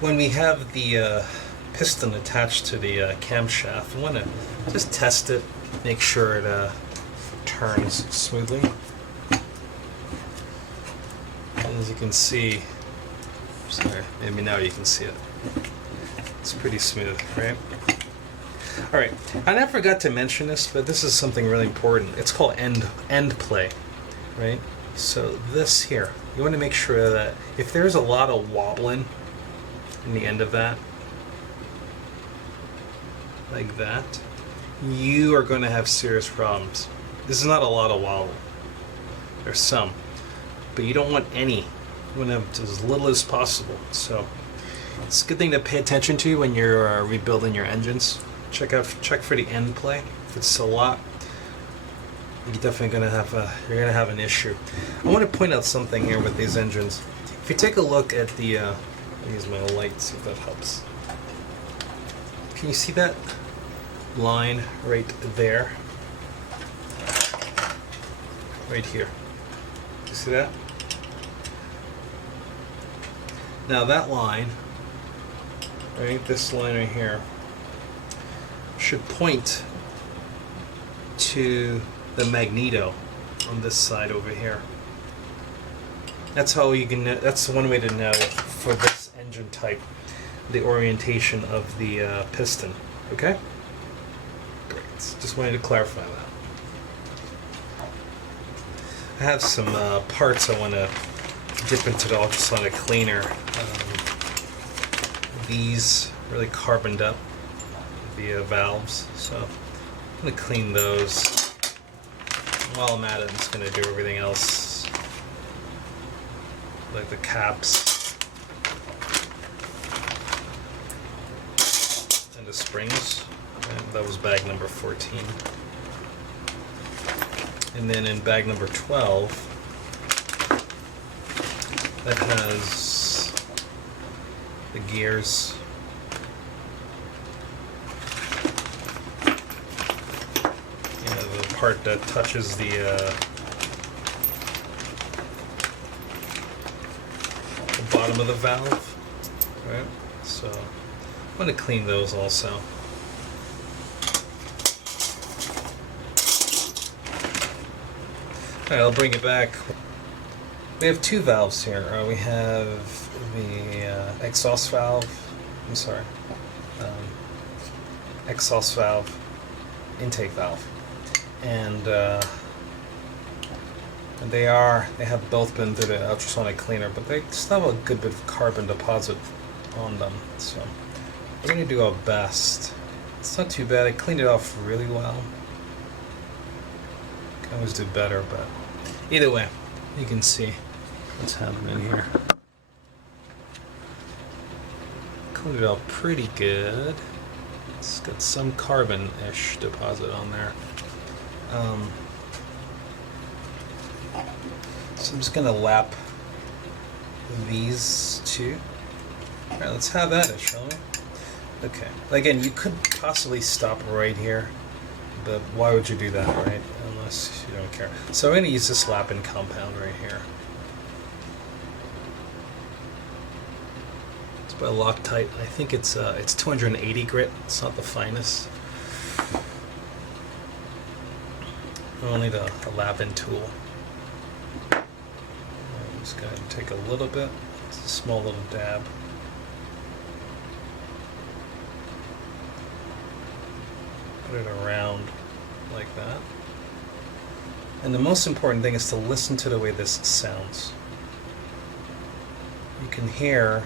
when we have the piston attached to the camshaft, we want to just test it, make sure it turns smoothly. And as you can see, sorry, maybe now you can see it. It's pretty smooth, right? Alright, and I forgot to mention this, but this is something really important. It's called end play, right? So this here, you want to make sure that if there's a lot of wobbling in the end of that, like that, you are going to have serious problems. This is not a lot of wobble. There's some, but you don't want any. You want to have as little as possible. So it's a good thing to pay attention to when you're rebuilding your engines. Check for the end play. If it's a lot, you're definitely gonna have an issue. I want to point out something here with these engines. If you take a look at the, I'll use my light, see if that helps. Can you see that line right there? Right here. You see that? Now that line, right, this line right here, should point to the magneto on this side over here. That's how you can. That's one way to know for this engine type the orientation of the piston. Okay. Great. Just wanted to clarify that. I have some parts I want to dip into the ultrasonic cleaner. These really carboned up the valves, so I'm going to clean those. While I'm at it, I'm just going to do everything else, like the caps and the springs. And that was bag number 14. And then in bag number 12, that has the gears. Part that touches the bottom of the valve, right? So I'm going to clean those also. Alright, I'll bring it back. We have two valves here. We have the exhaust valve, exhaust valve, intake valve. And they have both been through the ultrasonic cleaner, but they still have a good bit of carbon deposit on them. So we're going to do our best. It's not too bad. I cleaned it off really well. Can always do better, but either way, you can see what's happening here. Cleaned it off pretty good. It's got some carbon-ish deposit on there. So I'm just going to lap these two. Alright, let's have at it, shall we? Okay. Again, you could possibly stop right here, but why would you do that, right? Unless you don't care. So I'm going to use this lapping compound right here. It's by Loctite. I think it's 280 grit. It's not the finest. I'll need a lap-in tool. I'm just going to take a little bit. It's a small little dab. Put it around like that. And the most important thing is to listen to the way this sounds. You can hear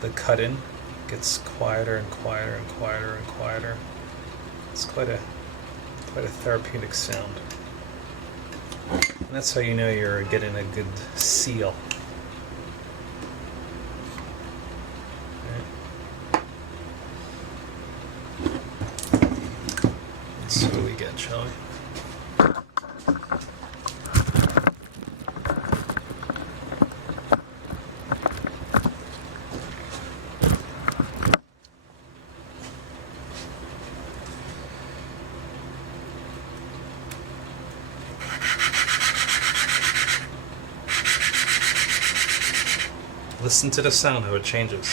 the cut-in. It gets quieter and quieter and quieter and quieter. It's quite a therapeutic sound. And that's how you know you're getting a good seal. Right. Let's see what we get, shall we? Listen to the sound, how it changes.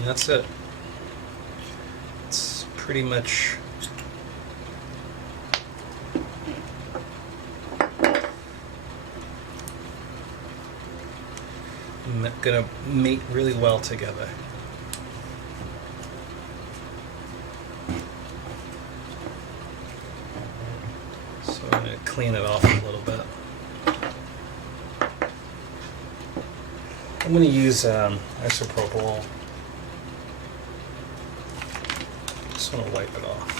And that's it. It's pretty much gonna mate really well together. So I'm gonna clean it off a little bit. I'm gonna use isopropyl. Just want to wipe it off.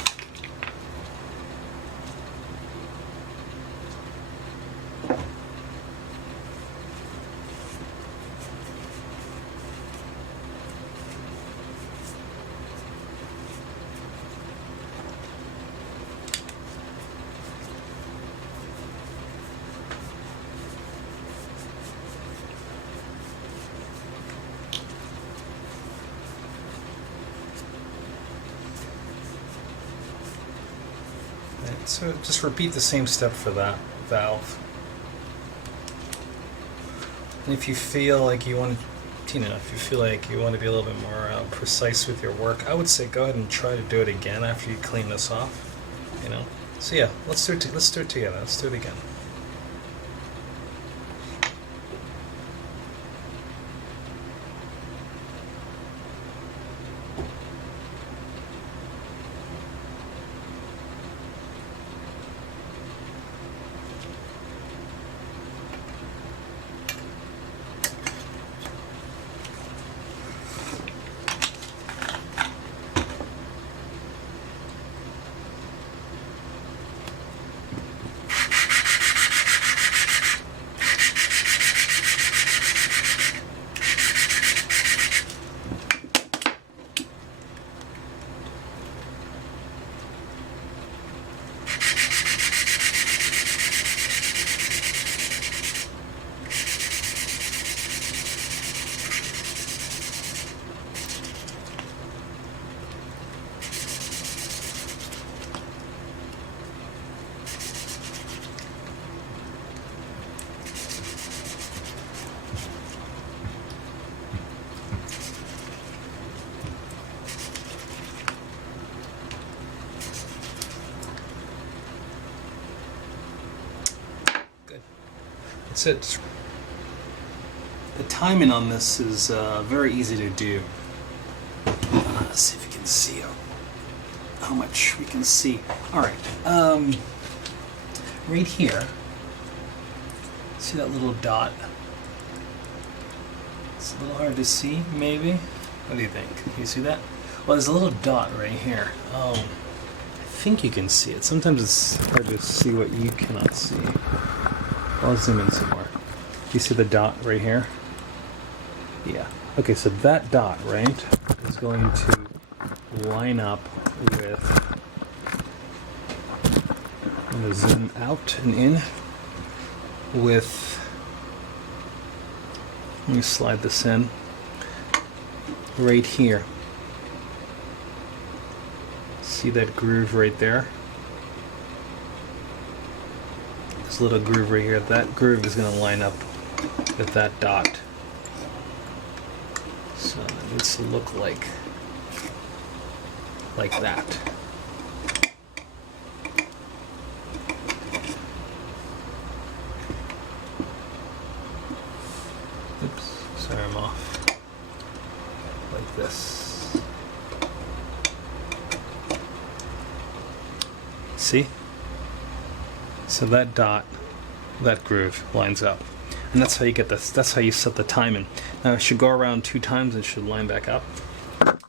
So just repeat the same step for that valve. And if you feel like you want to, if you feel like you want to be a little bit more precise with your work, I would say go ahead and try to do it again after you clean this off. So yeah, let's do it. Let's do it together. Let's do it again. That's it. The timing on this is very easy to do. Let's see if you can see how much we can see. All right, right here. See that little dot? It's a little hard to see, maybe. What do you think? You see that? Well, there's a little dot right here. Oh, I think you can see it. Sometimes it's hard to see what you cannot see. I'll zoom in some more. You see the dot right here? Yeah. Okay, so that dot, right, is going to line up with... I'm going to zoom out and in with... Let me slide this in. Right here. See that groove right there? This little groove right here, that groove is going to line up with that dot. So it needs to look like that. Oops, sorry, I'm off. Like this. See? So that dot, that groove lines up. And that's how you get this, that's how you set the timing. Now it should go around 2 times and it should line back up. Oops,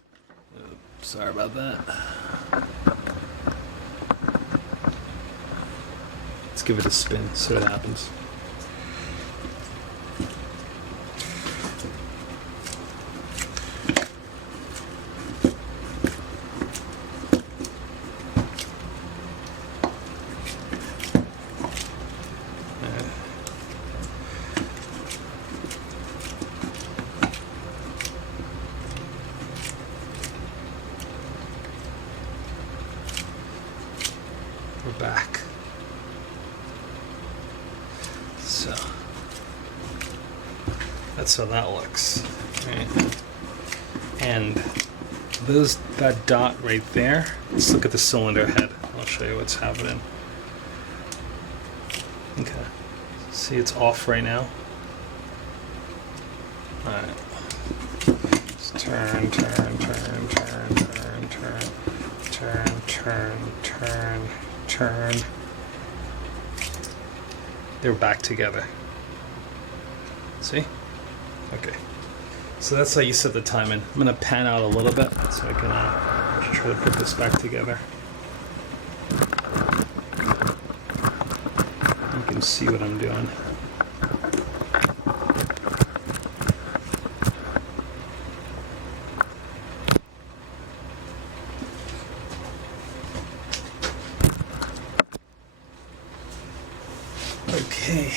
sorry about that. Let's give it a spin, see what happens. We're back. So that's how that looks. Right. And that dot right there, let's look at the cylinder head. I'll show you what's happening. Okay. See, it's off right now. Alright. Just turn. They're back together. See? Okay. So that's how you set the time in. I'm going to pan out a little bit so I can try to put this back together. You can see what I'm doing. Okay.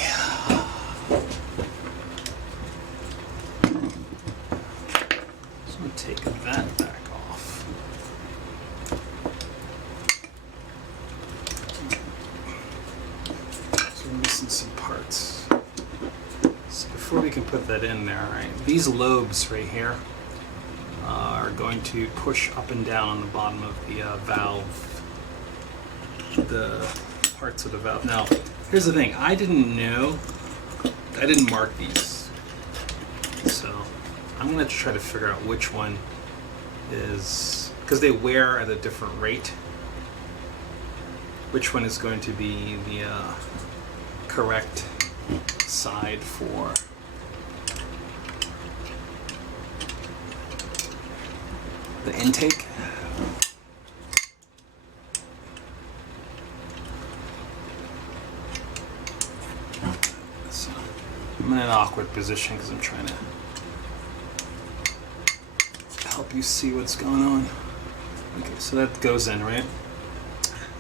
So I'm going to take that back off. So we're missing some parts. So before we can put that in there, right, these lobes right here are going to push up and down on the bottom of the valve, the parts of the valve. Now, here's the thing, I didn't mark these, so I'm going to try to figure out which one is, because they wear at a different rate, which one is going to be the correct side for the intake. I'm in an awkward position because I'm trying to help you see what's going on. Okay, so that goes in, right?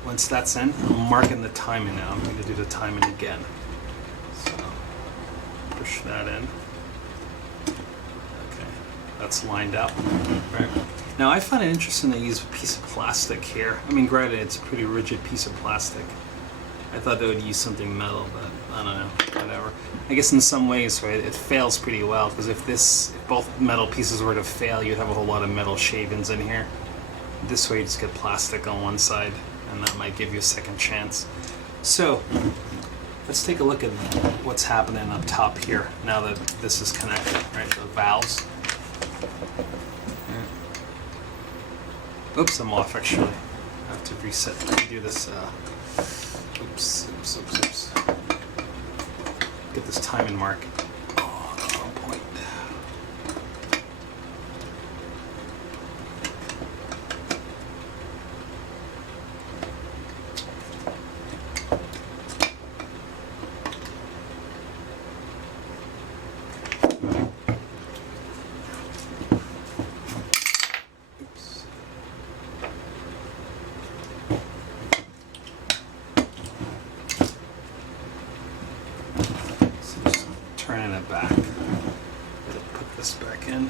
Once that's in, I'm marking the timing now. I'm going to do the timing again. So, push that in. Okay, that's lined up. Right. Now, I find it interesting to use a piece of plastic here. I mean, granted, it's a pretty rigid piece of plastic. I thought they would use something metal, but I don't know, whatever. I guess in some ways, right, it fails pretty well, because if both metal pieces were to fail, you'd have a whole lot of metal shavings in here. This way you just get plastic on one side, and that might give you a second chance. So, let's take a look at what's happening up top here, now that this is connected, right, the valves. Oops, I'm off actually. I have to reset, redo this, oops. Get this timing mark. Oh, wrong point. Oops. Turning it back. Put this back in.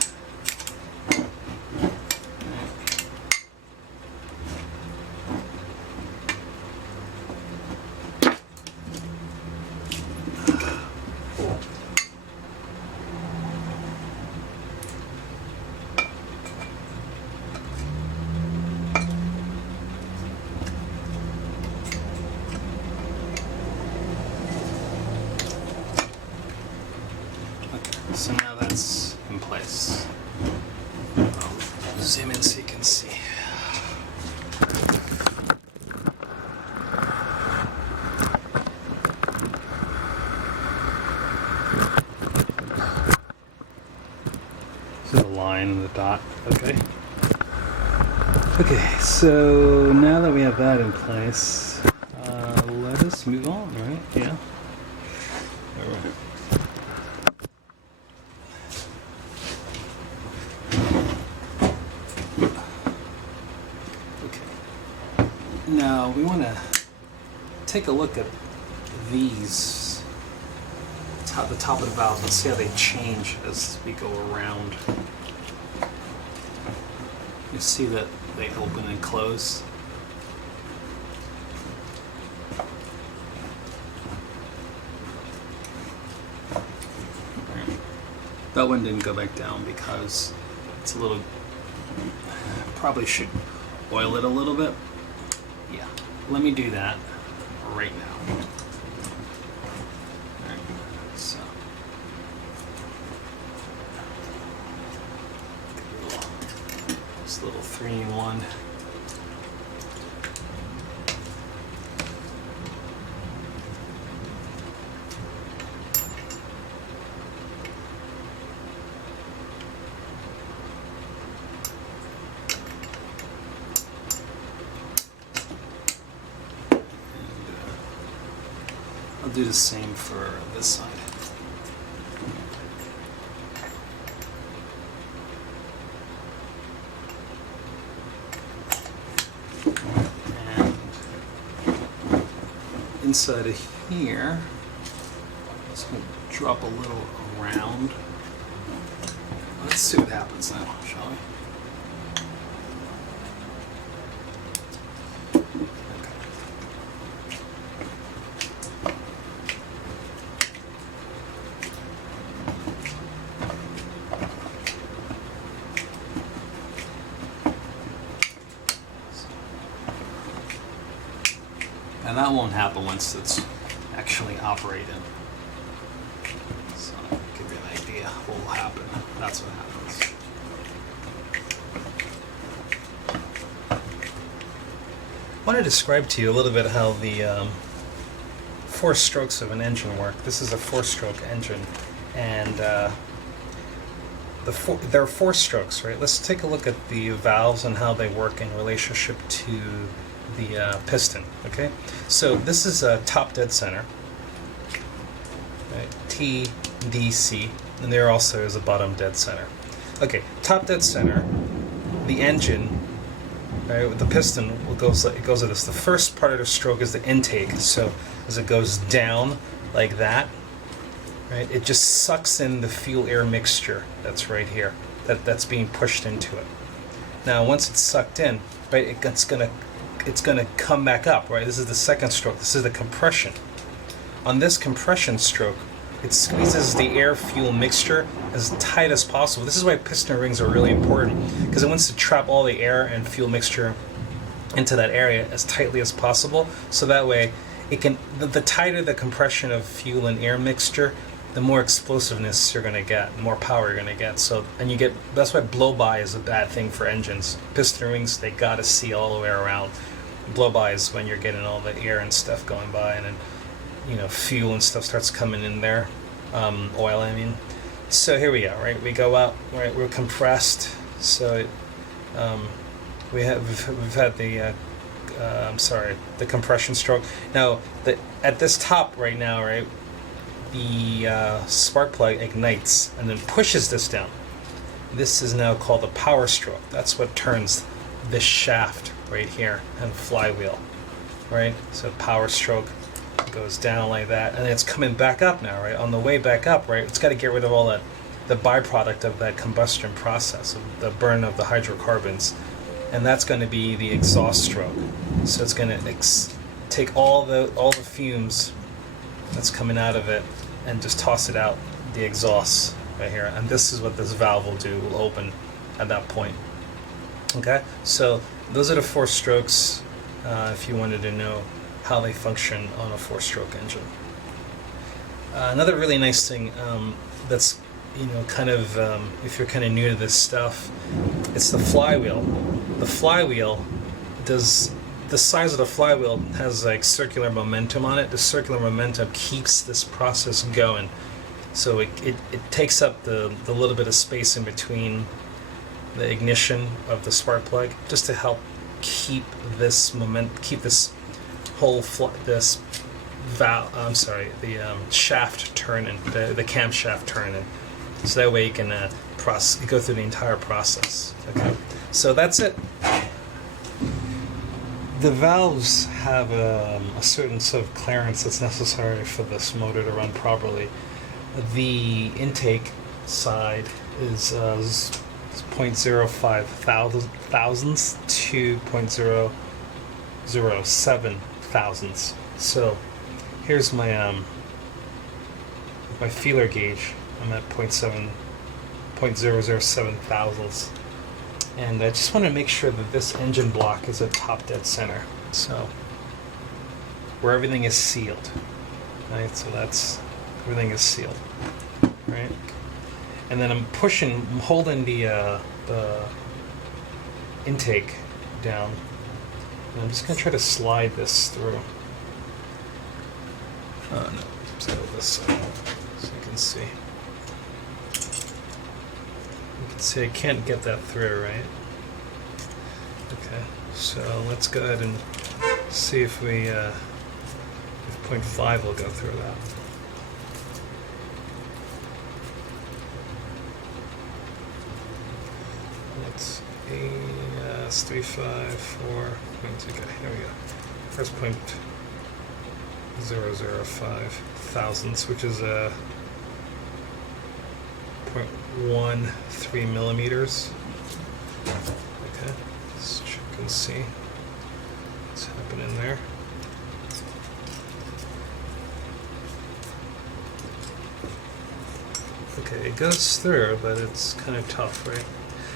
So now that's in place. I'll zoom in so you can see. So the line and the dot, okay. Okay, so now that we have that in place, let us move on, right? Yeah. All right. Now we want to take a look at these, the top of the valves, and see how they change as we go around. You see that they open and close. That one didn't go back down because it's a little Probably should oil it a little bit. Yeah, let me do that right now. All right, so this little 3-in-1. I'll do the same for this side. And inside of here, I'm just going to drop a little around. Let's see what happens now, shall we? And that won't happen once it's actually operating. So, give you an idea what will happen. That's what happens. I want to describe to you a little bit how the 4 strokes of an engine work. This is a 4-stroke engine, and there are 4 strokes, right? Let's take a look at the valves and how they work in relationship to the piston. Okay, so this is a top dead center, right? T, D, C, and there also is a bottom dead center. Okay, top dead center, the engine, right, with the piston it goes like this. The first part of the stroke is the intake, so as it goes down like that, right, it just sucks in the fuel air mixture that's right here, that's being pushed into it. Now once it's sucked in, right, it's gonna come back up, right? This is the second stroke. This is the compression. On this compression stroke, it squeezes the air-fuel mixture as tight as possible. This is why piston rings are really important, because it wants to trap all the air and fuel mixture into that area as tightly as possible, so that way it can. The tighter the compression of fuel and air mixture, the more explosiveness you're going to get, the more power you're going to get. So, and you get. That's why blow-by is a bad thing for engines. Piston rings, they got to see all the way around. Blow-by is when you're getting all the air and stuff going by, and then, you know, fuel and stuff starts coming in there, oil, I mean. So here we go, right? We go out, right? We're compressed. So we've had the the compression stroke. Now at this top right now, right, the spark plug ignites and then pushes this down. This is now called the power stroke. That's what turns this shaft right here and flywheel, right? So power stroke goes down like that, and it's coming back up now, right? On the way back up, right, it's got to get rid of all that, the byproduct of that combustion process, of the burn of the hydrocarbons, and that's going to be the exhaust stroke. So it's going to take all the fumes that's coming out of it and just toss it out the exhaust right here, and this is what this valve will do. Will open at that point. Okay, so those are the 4 strokes. If you wanted to know how they function on a 4-stroke engine. Another really nice thing that's, you know, kind of if you're kind of new to this stuff, it's the flywheel. The flywheel does. The size of the flywheel has like circular momentum on it. The circular momentum keeps this process going. So it takes up the little bit of space in between the ignition of the spark plug, just to help keep this whole shaft turning, the camshaft turning, so that way you can go through the entire process. Okay, so that's it. The valves have a certain sort of clearance that's necessary for this motor to run properly. The intake side is 0.05 thousandths to 0.007 thousandths. So here's my my feeler gauge. I'm at 0.007 thousandths. And I just want to make sure that this engine block is at top dead center. So, where everything is sealed. Right, so that's, everything is sealed. Right? And then I'm holding the intake down. And I'm just going to try to slide this through. Oh no, let's go this side so you can see. You can see I can't get that through, right? Okay, so let's go ahead and see if we, if 0.5 will go through that. Let's see, it's 354. Okay, here we go. First 0.005 thousandths, which is 0.13 millimeters. Okay, let's check and see what's happening there. Okay, it goes through, but it's kind of tough, right?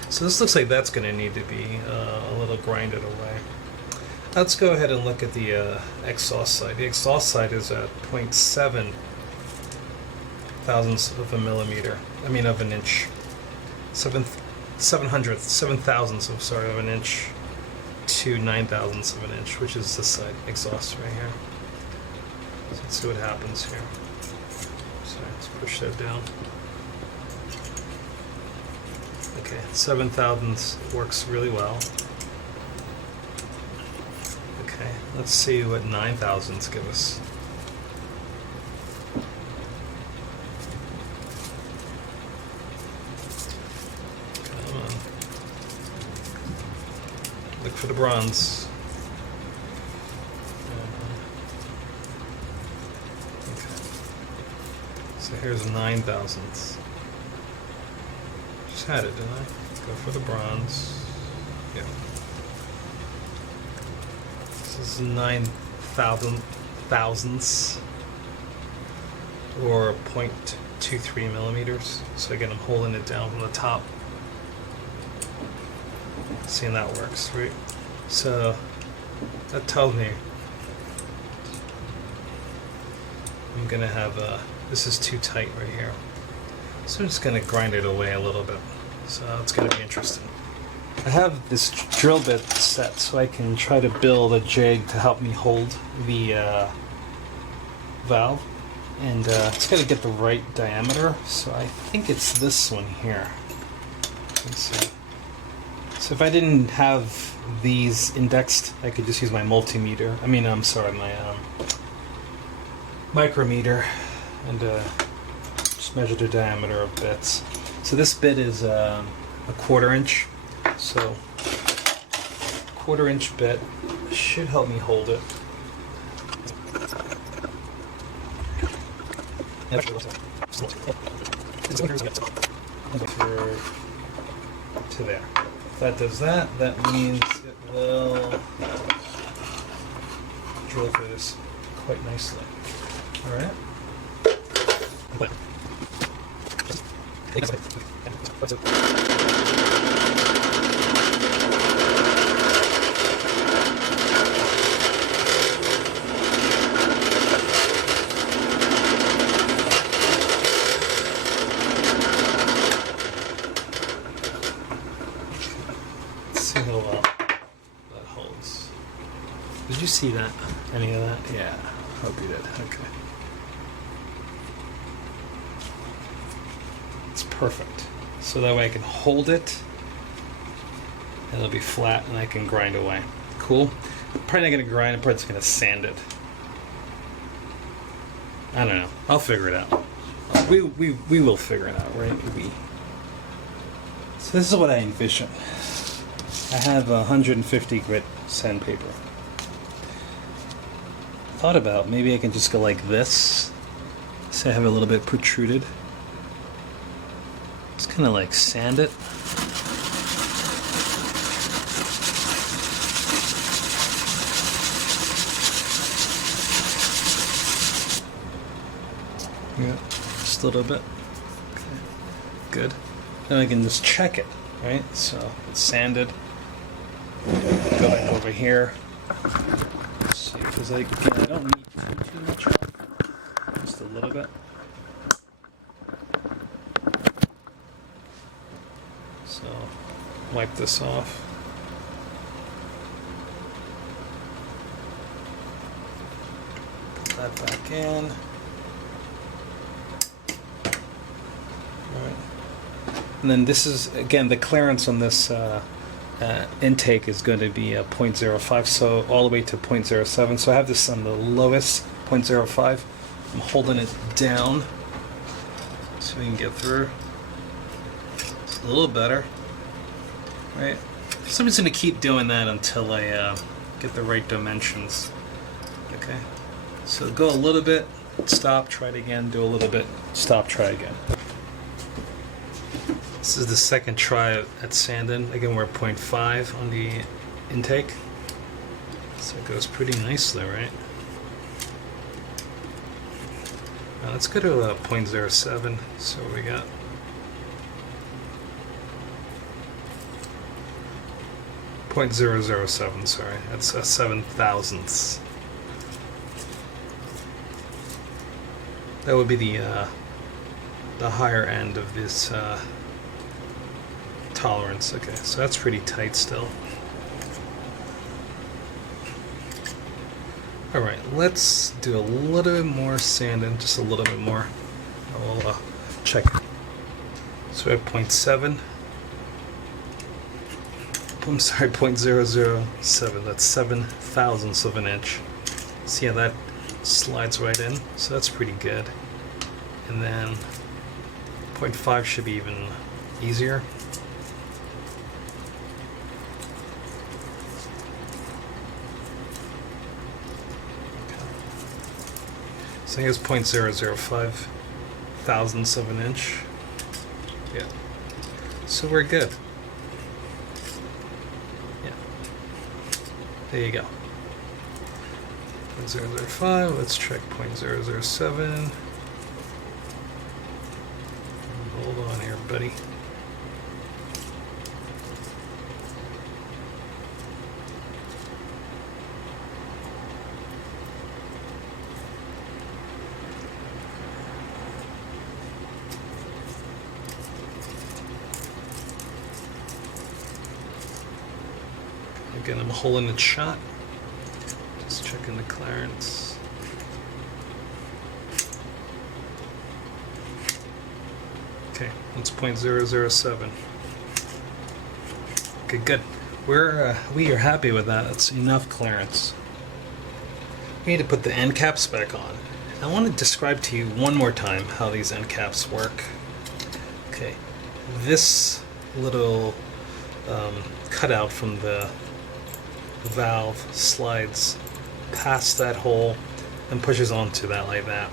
So this looks like that's going to need to be a little grinded away. Let's go ahead and look at the exhaust side. The exhaust side is at 0.7 thousandths of a millimeter. I mean, of an inch. 7 thousandths of an inch to 9 thousandths of an inch, which is this side exhaust right here. So let's see what happens here. So let's push that down. Okay, 7 thousandths works really well. Okay, let's see what 9 thousandths give us. Come on. Look for the bronze. Okay. So here's 9 thousandths. Just had it, didn't I? Go for the bronze. Yeah. This is 9 thousandths, or 0.23 millimeters. So again, I'm holding it down from the top. Seeing that works, right? So that tells me I'm gonna have this is too tight right here. So I'm just going to grind it away a little bit. So it's going to be interesting. I have this drill bit set so I can try to build a jig to help me hold the valve. And it's got to get the right diameter. So I think it's this one here. Let's see. So if I didn't have these indexed, I could just use my multimeter. I mean, I'm sorry, my micrometer. And measure the diameter of bits. So this bit is a 1/4 inch. So 1/4 inch bit should help me hold it. To there. If that does that, that means it will drill through this quite nicely. All right. See how well that holds. Did you see that? Any of that? Yeah, hope you did. Okay. Perfect. So that way I can hold it and it'll be flat and I can grind away. Cool. I'm probably not going to grind, I'm probably just going to sand it. I don't know. I'll figure it out. We will figure it out, right? So this is what I envision. I have 150 grit sandpaper. Thought about maybe I can just go like this. So I have it a little bit protruded. Just kind of like sand it. Yeah, just a little bit. Okay. Good. Now I can just check it. right? So it's sanded. Go back over here. Let's see, because I don't need too much off. Just a little bit. So wipe this off. Put that back in. All right. And then this is, again, the clearance on this intake is going to be 0.05, so all the way to 0.07. So I have this on the lowest, 0.05. I'm holding it down so we can get through. It's a little better, right? So I'm just going to keep doing that until I get the right dimensions. Okay, so go a little bit, stop, try it again, do a little bit, stop, try again. This is the second try at sanding. Again, we're at 0.5 on the intake. So it goes pretty nicely, right? Now let's go to 0.07. So we got 0.007, sorry. That's 7/1000ths. That would be the higher end of this tolerance. Okay, so that's pretty tight still. Alright, let's do a little bit more sanding, just a little bit more. I'll check it. So we have 0.7. I'm sorry, 0.007. That's 7/1000ths of an inch. See how that slides right in? So that's pretty good. And then 0.5 should be even easier. So here's 0.005 thousandths of an inch. Yeah. So we're good. Yeah. There you go. 0.005. Let's check 0.007. Hold on here, buddy. Again, I'm holding it shut. Just checking the clearance. Okay, that's 0.007. Okay, good. We are happy with that. That's enough clearance. We need to put the end caps back on. I want to describe to you one more time how these end caps work. Okay, this little cutout from the valve slides past that hole and pushes onto that like that.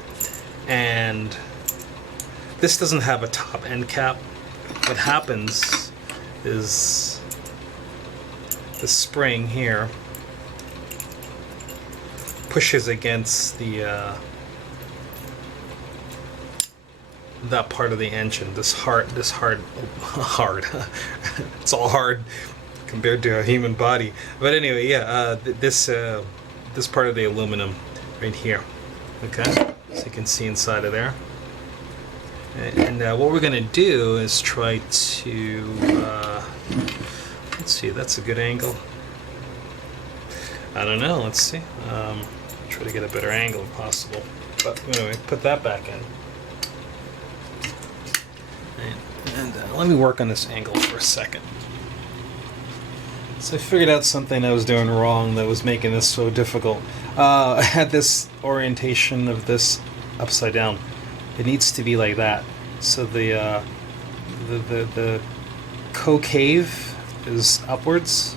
And this doesn't have a top end cap. What happens is the spring here pushes against the that part of the engine. This hard. It's all hard compared to a human body. But anyway, yeah, this part of the aluminum right here. Okay, so you can see inside of there. And what we're gonna do is try to let's see. That's a good angle. I don't know. Let's see. Try to get a better angle if possible. But anyway, put that back in. And let me work on this angle for a second. So I figured out something I was doing wrong that was making this so difficult. I had this orientation of this upside down. It needs to be like that. So the concave is upwards,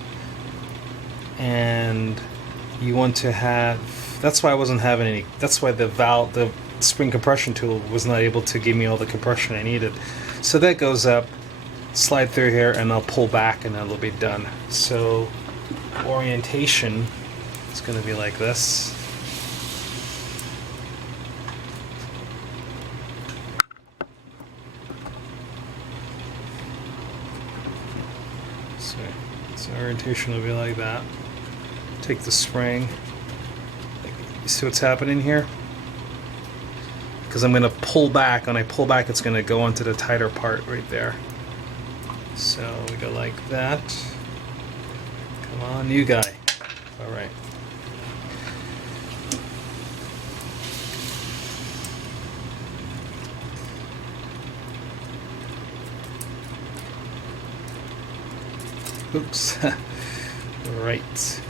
and you want to have. That's why I wasn't having any. That's why the spring compression tool was not able to give me all the compression I needed. So that goes up, slide through here, and I'll pull back, and it'll be done. So orientation is going to be like this. So orientation will be like that. Take the spring. You see what's happening here? Because I'm going to pull back. When I pull back, it's going to go onto the tighter part right there. So we go like that. Come on, new guy. All right. Oops. Right.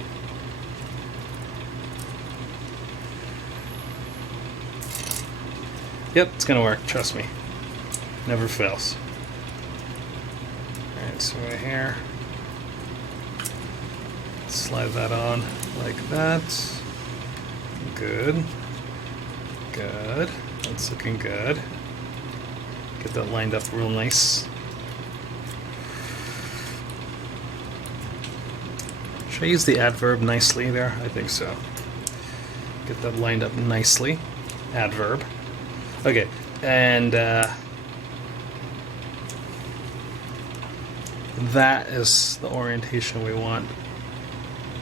Yep, it's gonna work, trust me. Never fails. Alright, so right here. Slide that on like that. Good. Good. That's looking good. Get that lined up real nice. Should I use the adverb nicely there? I think so. Get that lined up nicely. Adverb. Okay, and that is the orientation we want.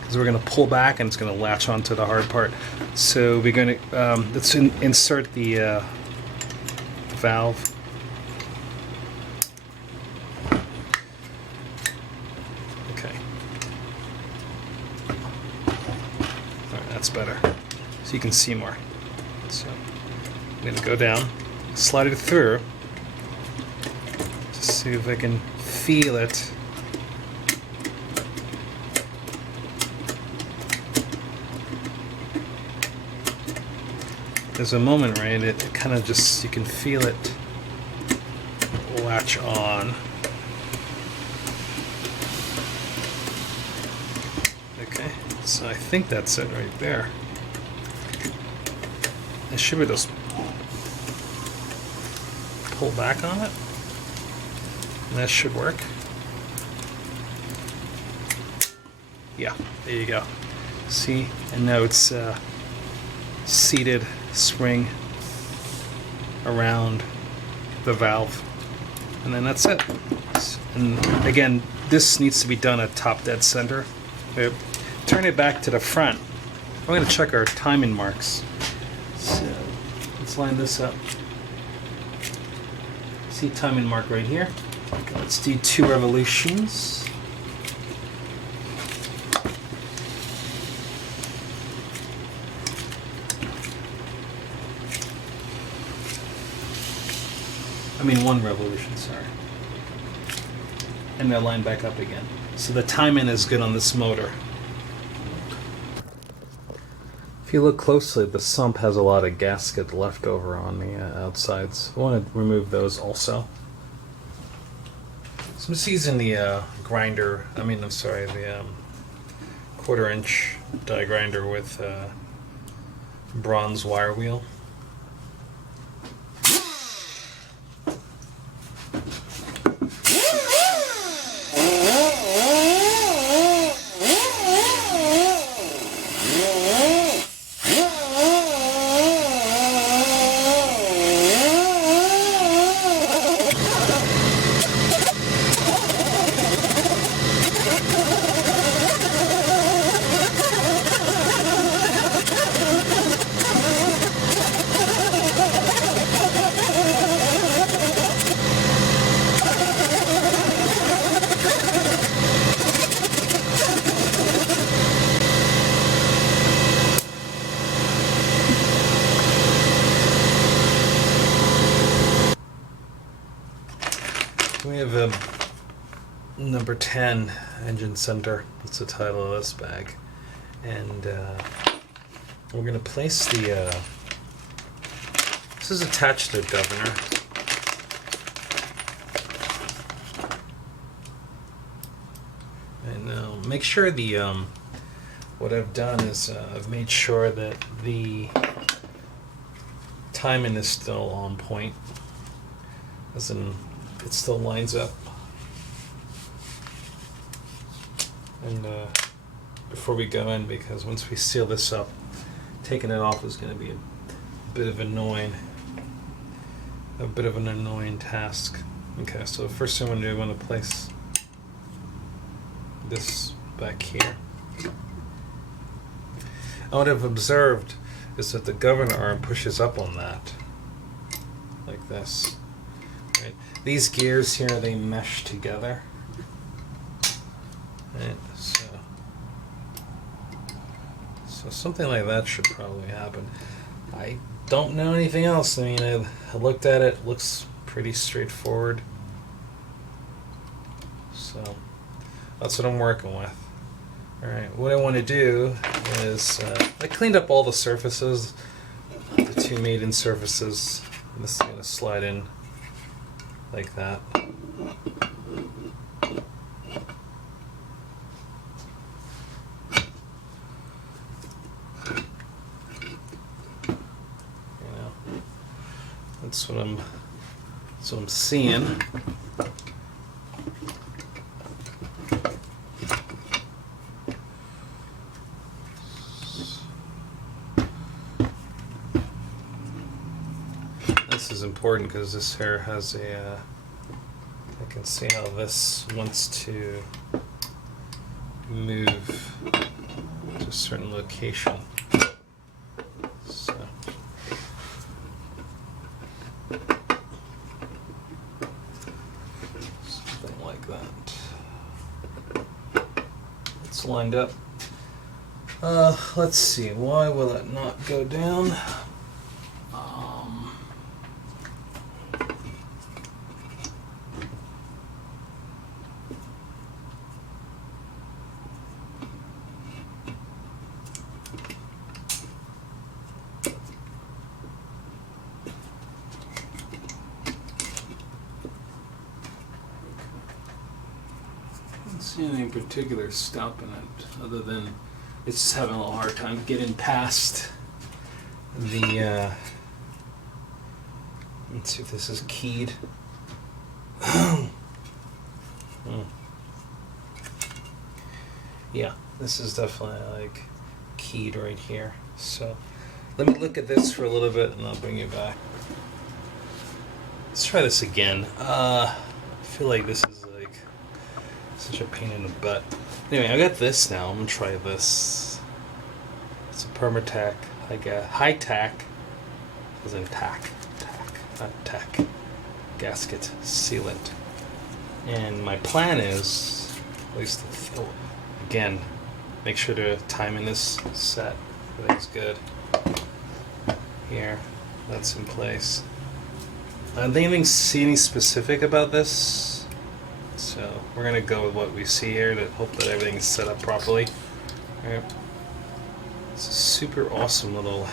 Because we're going to pull back and it's going to latch onto the hard part. So we're going to let's insert the valve. That's better, so you can see more. So I'm going to go down, slide it through, just see if I can feel it. There's a moment, right? It kind of just, you can feel it latch on. Okay. So I think that's it right there. It should be just pull back on it. And that should work. Yeah, there you go. See? And now it's seated spring around the valve. And then that's it. And again, this needs to be done at top dead center. Turn it back to the front. I'm going to check our timing marks. So let's line this up. See timing mark right here. Okay, let's do 2 revolutions. I mean 1 revolution, sorry. And they'll line back up again. So the timing is good on this motor. If you look closely, the sump has a lot of gasket left over on the outsides. I want to remove those also. So I'm just using the grinder, the 1/4" die grinder with bronze wire wheel. We have a number 10 engine center. That's the title of this bag. And we're going to place the... this is attached to the governor. And make sure the... what I've done is I've made sure that the timing is still on point. As in, it still lines up. And before we go in, because once we seal this up, taking it off is going to be a bit of an annoying task. Okay, so the first thing I'm going to do, I want to place this back here. What I've observed is that the governor arm pushes up on that, like this. Right? These gears here, they mesh together. Right? So something like that should probably happen. I don't know anything else. I mean, I looked at it. Looks pretty straightforward. So that's what I'm working with. All right. What I want to do is I cleaned up all the surfaces, the two maiden surfaces. This is going to slide in like that. That's what I'm seeing. This is important because this hair has a. I can see how this wants to move to a certain location. Lined up. Let's see. Why will it not go down? Any particular stopping it other than it's just having a little hard time getting past the let's see if this is keyed. Yeah, this is definitely like keyed right here. So let me look at this for a little bit and I'll bring you back. Let's try this again. I feel like this is such a pain in the butt. Anyway, I got this now. I'm gonna try this. It's a Permatac, like a high tack, as in tack, not tack, gasket sealant. And my plan is, at least again, make sure to time in this set. Everything's good. Here, that's in place. I don't think see any specific about this. So we're going to go with what we see here to hope that everything's set up properly. All right. It's a super awesome little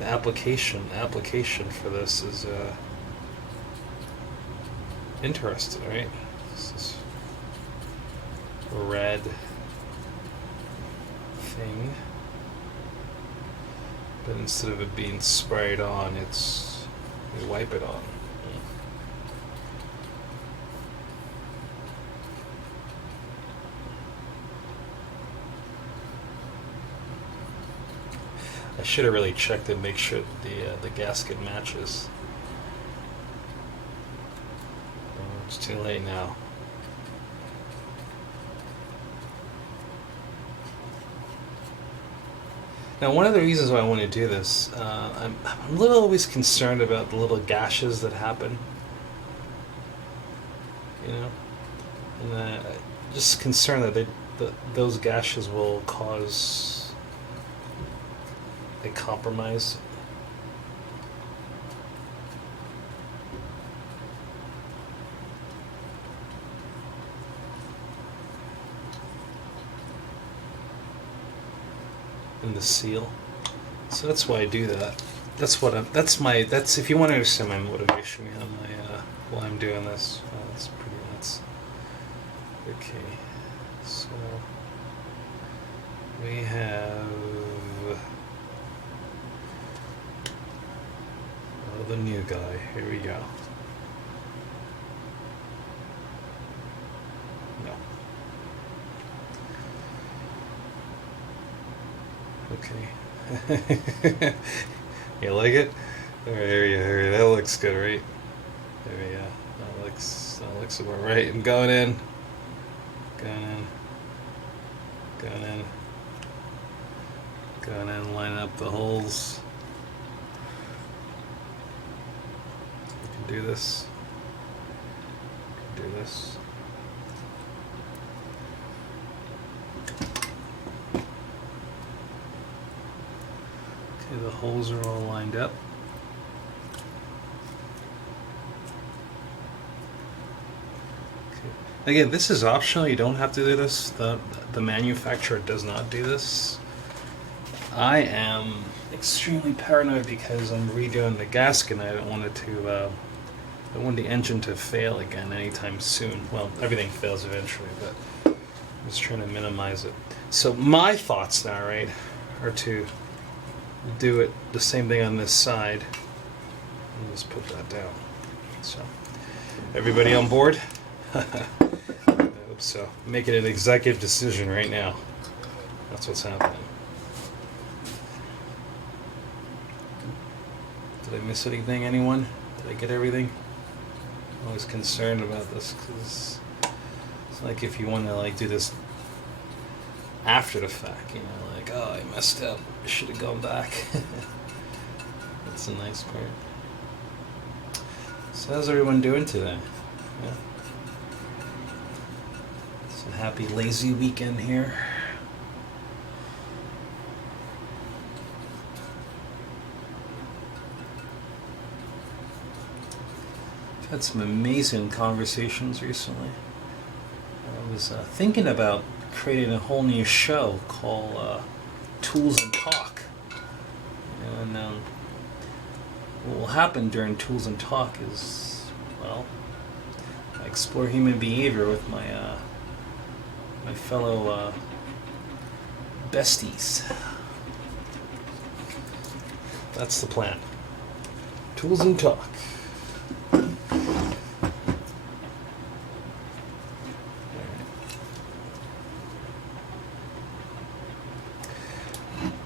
the application for this is interesting, right? This is a red thing, but instead of it being sprayed on, you wipe it on. I should have really checked to make sure that the gasket matches. Oh, it's too late now. Now, one of the reasons why I want to do this, I'm a little always concerned about the little gashes that happen. You know, and just concerned that those gashes will cause a compromise. In the seal. So that's why I do that. That's if you want to understand my motivation behind why I'm doing this. That's pretty nuts. Okay. So we have the new guy. Here we go. No. Okay. You like it? There you go. That looks good, right? There we go. I looks about right. I'm going in. Going in, line up the holes. You can do this. Okay, the holes are all lined up. Again, this is optional. You don't have to do this. The manufacturer does not do this. I am extremely paranoid because I'm redoing the gasket and I don't want it to. I don't want the engine to fail again anytime soon. Well, everything fails eventually, but I'm just trying to minimize it. So my thoughts now, right, are to do it the same thing on this side. And just put that down. So, everybody on board? So, making an executive decision right now. That's what's happening. Did I miss anything, anyone? Did I get everything? I'm always concerned about this because it's like if you want to like do this after the fact, you know, like, oh, I messed up. I should have gone back. That's a nice part. So how's everyone doing today? Yeah. A happy lazy weekend here. I've had some amazing conversations recently. I was thinking about creating a whole new show called Tools and Talk. And what will happen during Tools and Talk is, well, I explore human behavior with my fellow besties. That's the plan. Tools and Talk.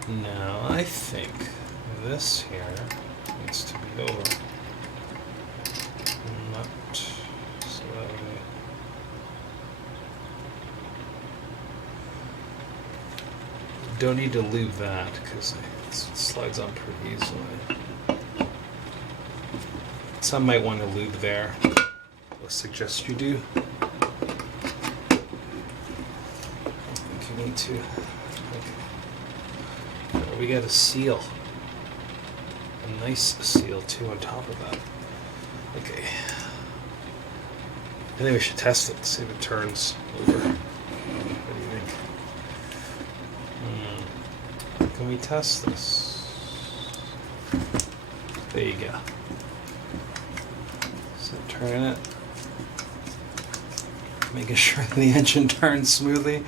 Now I think this here needs to be over. Not so that way. Don't need to lube that because it slides on pretty easily. Some might want to lube there. I'll suggest you do. I think you need to. Okay. We got a seal. A nice seal too on top of that. Okay. I think we should test it, see if it turns over. What do you think? Can we test this? There you go. So turning it. Making sure the engine turns smoothly.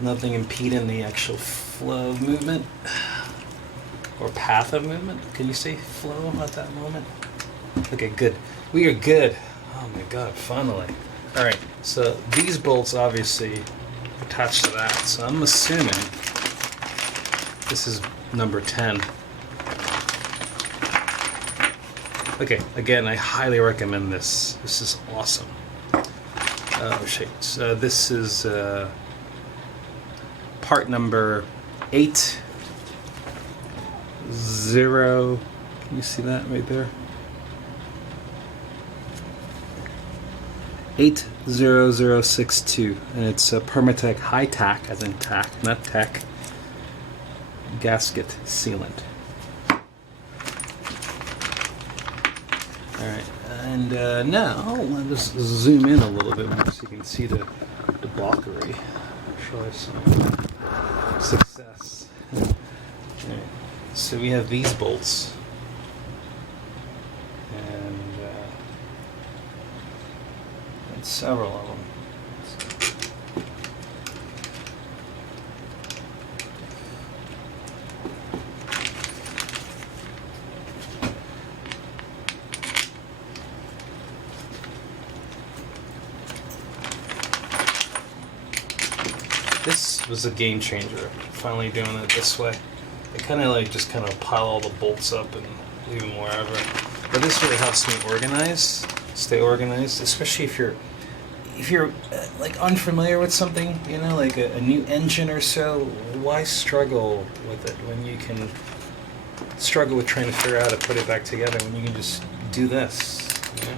Nothing impeding the actual flow of movement. Or path of movement. Can you say flow at that moment? Okay, good. We are good. Oh my god, finally. Alright, so these bolts obviously attach to that. So I'm assuming this is number 10. Okay, again, I highly recommend this. This is awesome. Oh shit. So this is part number 80. Can you see that right there? 80062, and it's a Permatech high tack, as in tack, not tech, gasket sealant. Alright, and now let's zoom in a little bit more so you can see the blockery. Show us some success. Right. So we have these bolts. And several of them. This was a game changer, finally doing it this way. I kind of like pile all the bolts up and leave them wherever. But this really helps me organize. stay organized, especially if you're like unfamiliar with something, you know, like a new engine or so. Why struggle with it when you can struggle with trying to figure out how to put it back together when you can just do this, you know?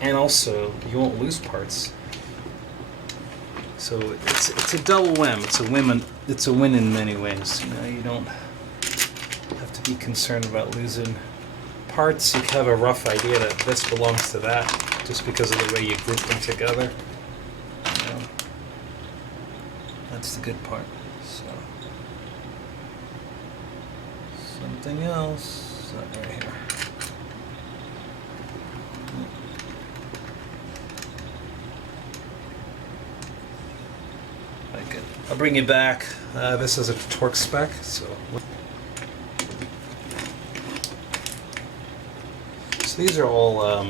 And also you won't lose parts. So it's a double win. It's a win in many ways. You know, you don't have to be concerned about losing parts. You can have a rough idea that this belongs to that just because of the way you group them together. You know, that's the good part. So something else right here. Okay, I'll bring you back. This is a torque spec, so. So these are all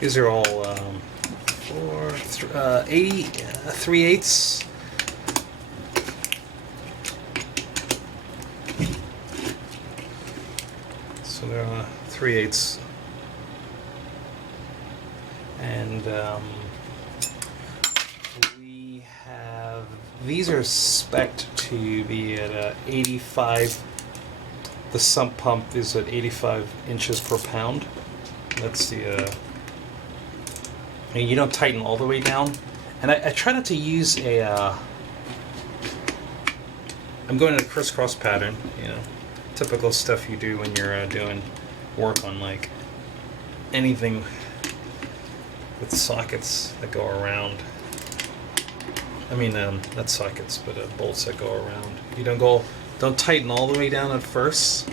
these are all 3/8. So they're 3/8, and we have, these are spec'd to be at 85. The sump pump is at 85 inches per pound. That's the and you don't tighten all the way down. And I try not to use a I'm going in a crisscross pattern, you know, typical stuff you do when you're doing work on like anything with sockets that go around. I mean, not sockets, but bolts that go around. You don't tighten all the way down at first,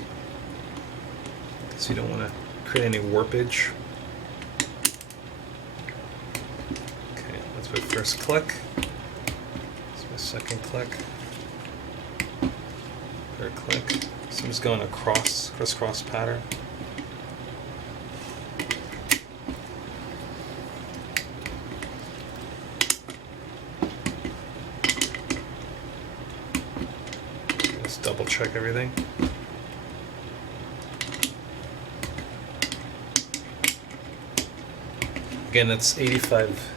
because you don't want to create any warpage. Okay, that's my first click. That's my second click. Third click. So I'm just going across, crisscross pattern. Double check everything. Again, it's 85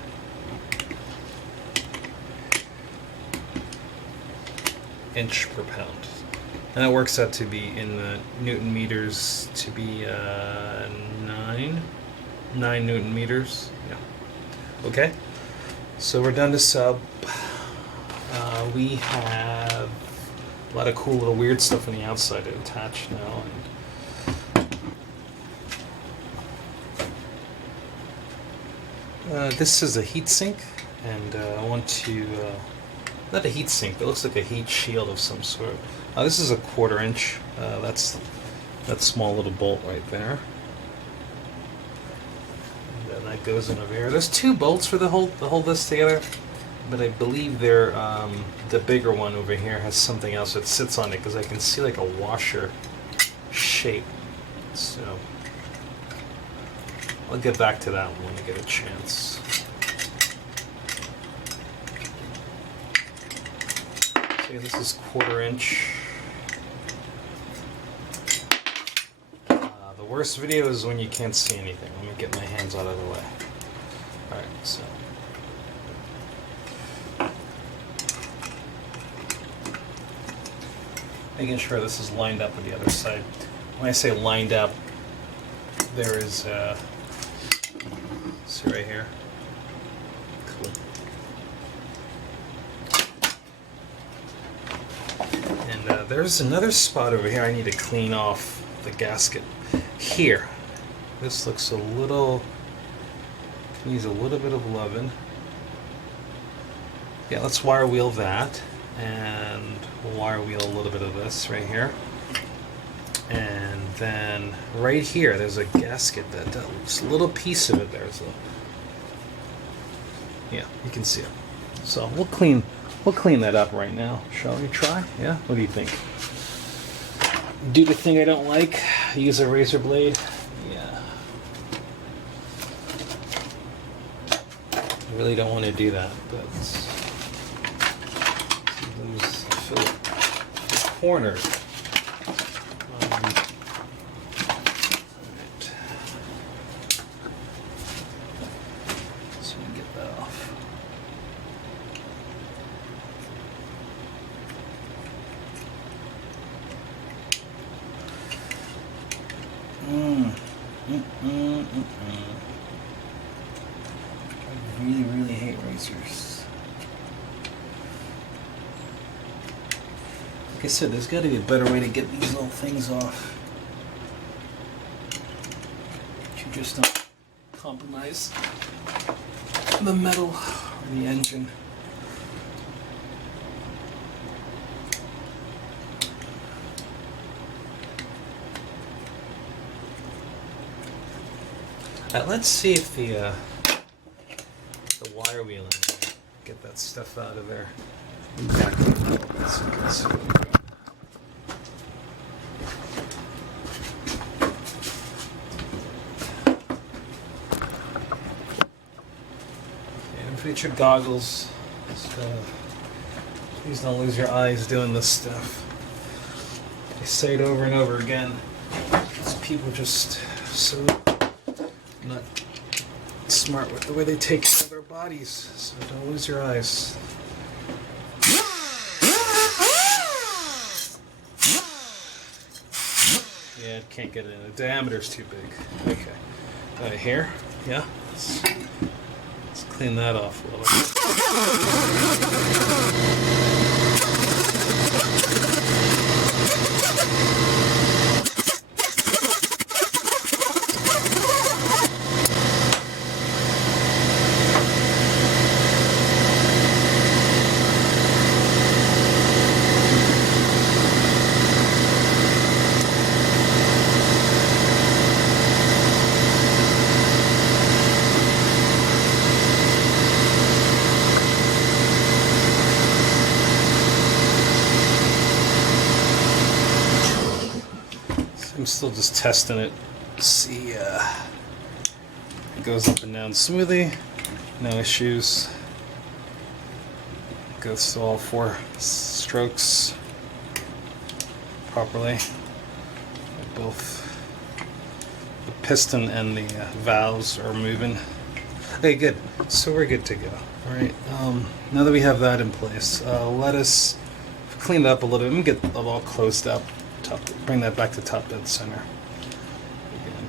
inch per pound, and that works out to be in the Newton meters to be 9 Newton meters. Yeah. Okay. So we're done to sub. We have a lot of cool little weird stuff on the outside to attach now. And this is a heat sink, and I want to, not a heat sink, but it looks like a heat shield of some sort. This is a 1/4 inch. That's that small little bolt right there. And then that goes in over here. There's 2 bolts for to hold this together. But I believe they're, the bigger one over here has something else that sits on it, because I can see like a washer shape. So I'll get back to that when I get a chance. So this is 1/4 inch. The worst video is when you can't see anything. Let me get my hands out of the way. Alright, so. Making sure this is lined up with the other side. When I say lined up, there is, see right here. Cool. And there's another spot over here I need to clean off the gasket. Here. This looks a little, needs a little bit of loving. Yeah, let's wire wheel that. And we'll wire wheel a little bit of this right here. And then right here, there's a gasket just a little piece of it there. So yeah, you can see it. So we'll clean that up right now. Shall we try? Yeah? What do you think? Do the thing I don't like, use a razor blade. Yeah. I really don't want to do that, but lose the corner. Alright. So we can get that off. I really hate razors. Like I said, there's got to be a better way to get these little things off. You just don't compromise the metal or the engine. Let's see if the wire wheel in there, get that stuff out of there. So you can see. And future goggles. So please don't lose your eyes doing this stuff. I say it over and over again. Because people just so not smart with the way they take care of their bodies, so don't lose your eyes. Yeah, it can't get it in. The diameter's too big. Okay. Here? Yeah? Let's clean that off a little I'm still just testing it. See, it goes up and down smoothly, no issues. Goes to all 4 strokes properly. Both the piston and the valves are moving. Okay, good. So we're good to go. All right. Now that we have that in place, let us clean it up a little bit and get it all closed up. Bring that back to top dead center. Again.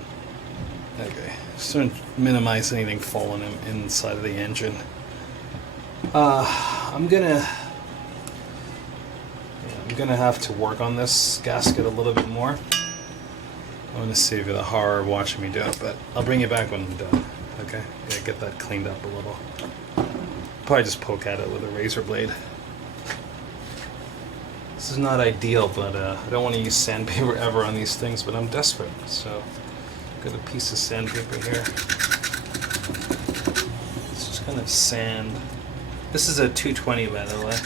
Okay, so minimize anything falling inside of the engine. I'm gonna have to work on this gasket a little bit more. I'm gonna save you the horror of watching me do it, but I'll bring you back when I'm done. Okay, yeah, get that cleaned up a little. Probably just poke at it with a razor blade. This is not ideal, but I don't want to use sandpaper ever on these things, but I'm desperate. So, got a piece of sandpaper here. It's just kind of sand. This is a 220, by the way.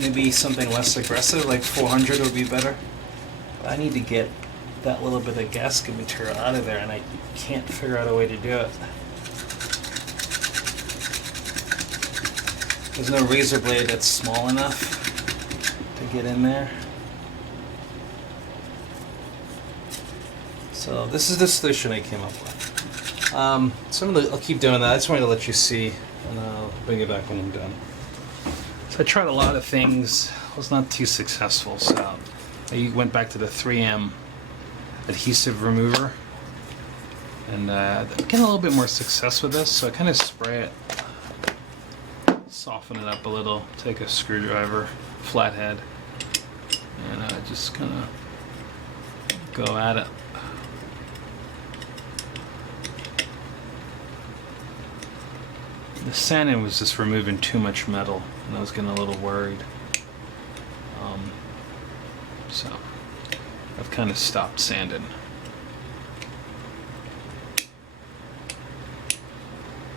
Maybe something less aggressive, like 400 would be better. But I need to get that little bit of gasket material out of there, and I can't figure out a way to do it. There's no razor blade that's small enough to get in there. So this is the solution I came up with. So I'll keep doing that. I just wanted to let you see, and I'll bring it back when I'm done. So I tried a lot of things. I was not too successful, so I went back to the 3M adhesive remover, and I'm getting a little bit more success with this. So I kind of spray it, soften it up a little, take a screwdriver, flathead, and just kind of go at it. The sanding was just removing too much metal, and I was getting a little worried. So I've kind of stopped sanding.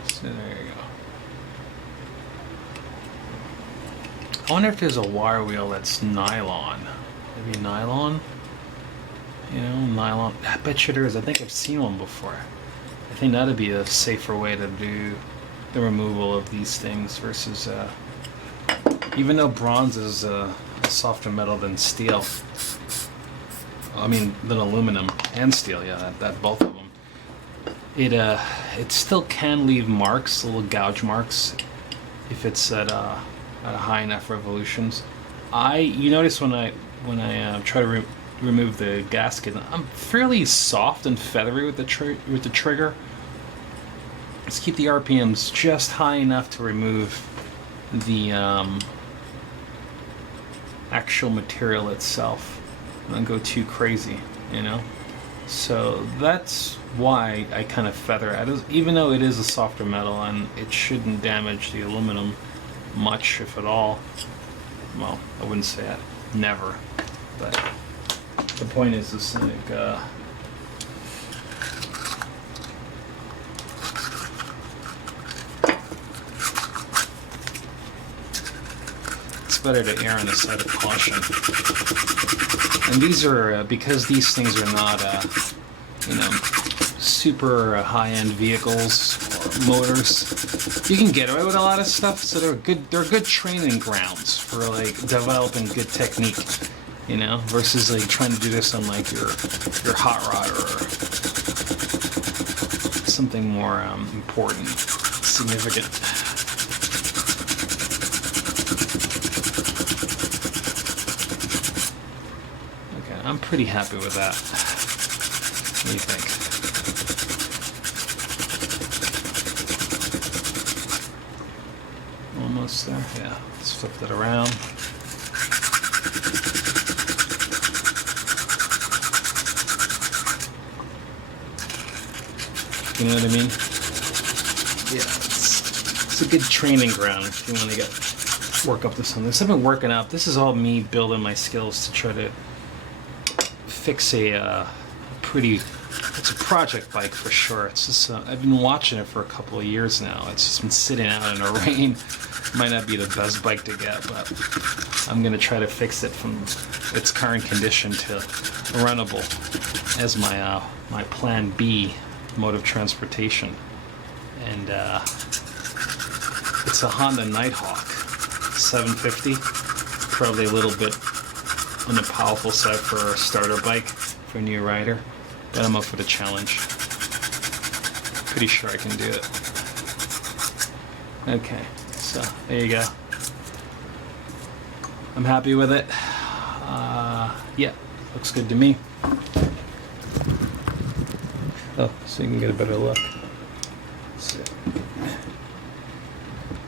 So there you go. I wonder if there's a wire wheel that's nylon. Maybe nylon? You know, nylon. I bet you there is. I think I've seen one before. I think that'd be a safer way to do the removal of these things versus Even though bronze is a softer metal than steel, I mean than aluminum and steel, yeah, that both of them, it still can leave marks, little gouge marks, if it's at high enough revolutions. You notice when I try to remove the gasket, I'm fairly soft and feathery with the trigger. Let's keep the RPMs just high enough to remove the actual material itself. Don't go too crazy, you know. So that's why I kind of feather it, even though it is a softer metal and it shouldn't damage the aluminum much, if at all. Well, I wouldn't say that, never. But the point is, like, it's better to err on the side of caution. And these are because these things are not, you know, super high-end vehicles or motors. You can get away with a lot of stuff, so they're good. They're good training grounds for like developing good technique, you know, versus like trying to do this on like your hot rod or something more important, significant. Okay, I'm pretty happy with that. What do you think? Almost there. Yeah, let's flip that around. You know what I mean? Yeah, it's a good training ground if you want to work up to something. I've been working out. This is all me building my skills to try to fix a pretty. It's a project bike for sure. It's just I've been watching it for a couple of years now. It's just been sitting out in the rain. Might not be the best bike to get, but I'm gonna try to fix it from its current condition to runnable as my plan B mode of transportation. And it's a Honda Nighthawk 750, probably a little bit on the powerful side for a starter bike for a new rider, but I'm up for the challenge. Pretty sure I can do it. Okay, so there you go. I'm happy with it. Yeah, looks good to me. Oh, so you can get a better look. So,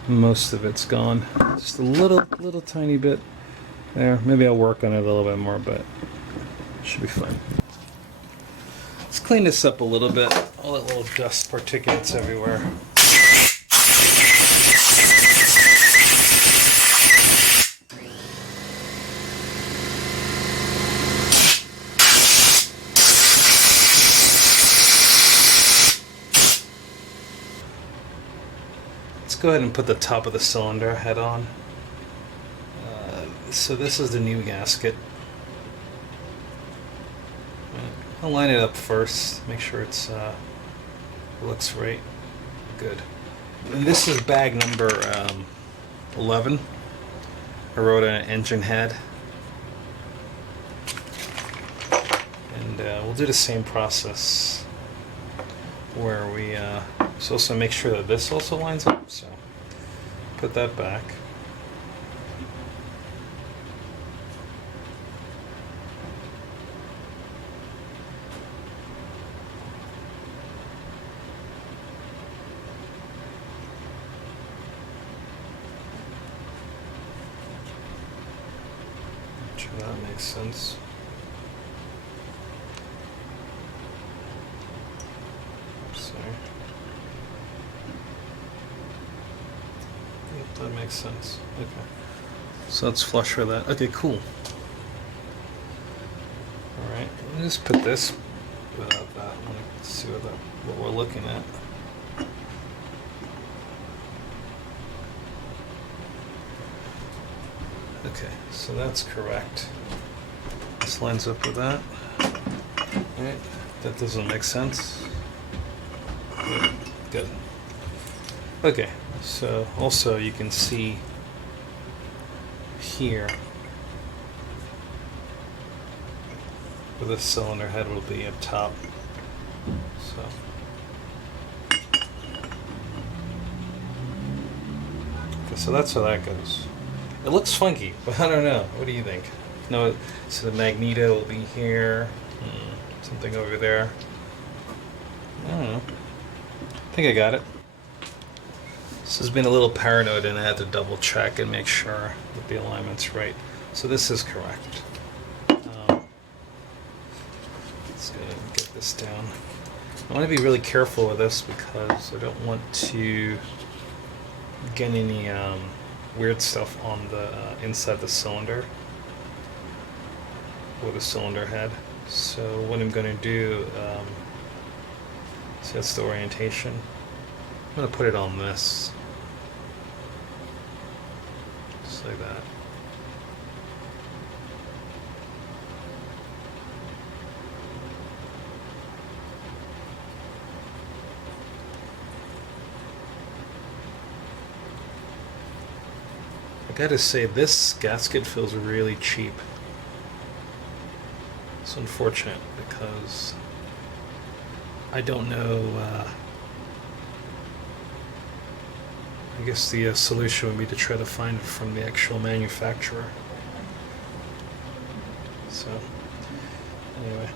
most of it's gone. Just a little tiny bit there. Maybe I'll work on it a little bit more, but it should be fine. Let's clean this up a little bit. All that little dust particulates everywhere. Go ahead and put the top of the cylinder head on. So this is the new gasket. I'll line it up first, make sure it's looks right. Good. And this is bag number 11. I wrote an engine head. And we'll do the same process where we also make sure that this also lines up, so put that back. Make sure that makes sense. Sorry. That makes sense. Okay. So let's flush for that. Okay, cool. Alright, let me just put this without that. I want to see what we're looking at. Okay, so that's correct. This lines up with that. Alright, that doesn't make sense. Good. Okay. So also you can see here, where the cylinder head will be up top. So. Okay, so that's how that goes. It looks funky, but I don't know. What do you think? No, so the magneto will be here. Something over there. I don't know. I think I got it. This has been a little paranoid, and I had to double check and make sure that the alignment's right. So this is correct. Let's get this down. I want to be really careful with this because I don't want to get any weird stuff on the inside the cylinder or the cylinder head. So what I'm going to do, so that's the orientation. I'm going to put it on this, just like that. I gotta say, this gasket feels really cheap. It's unfortunate because I don't know. I guess the solution would be to try to find it from the actual manufacturer. So, anyway.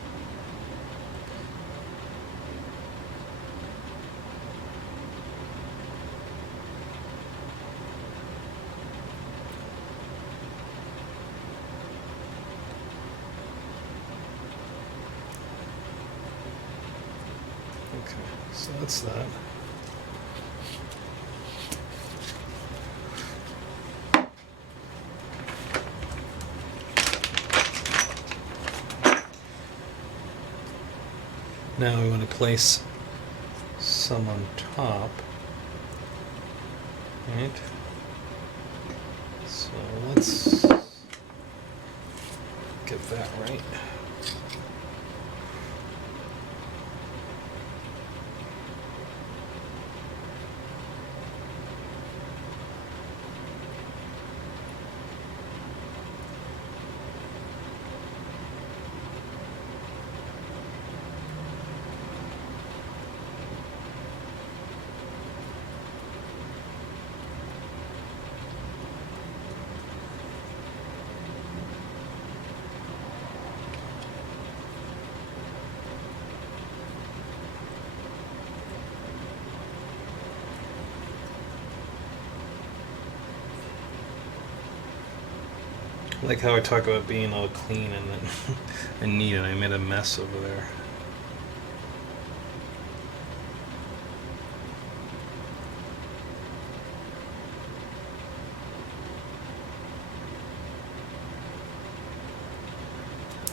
Okay, so that's that. Now we want to place some on top, right? So let's get that right. Like how I talk about being all clean and then and neat, and I made a mess over there.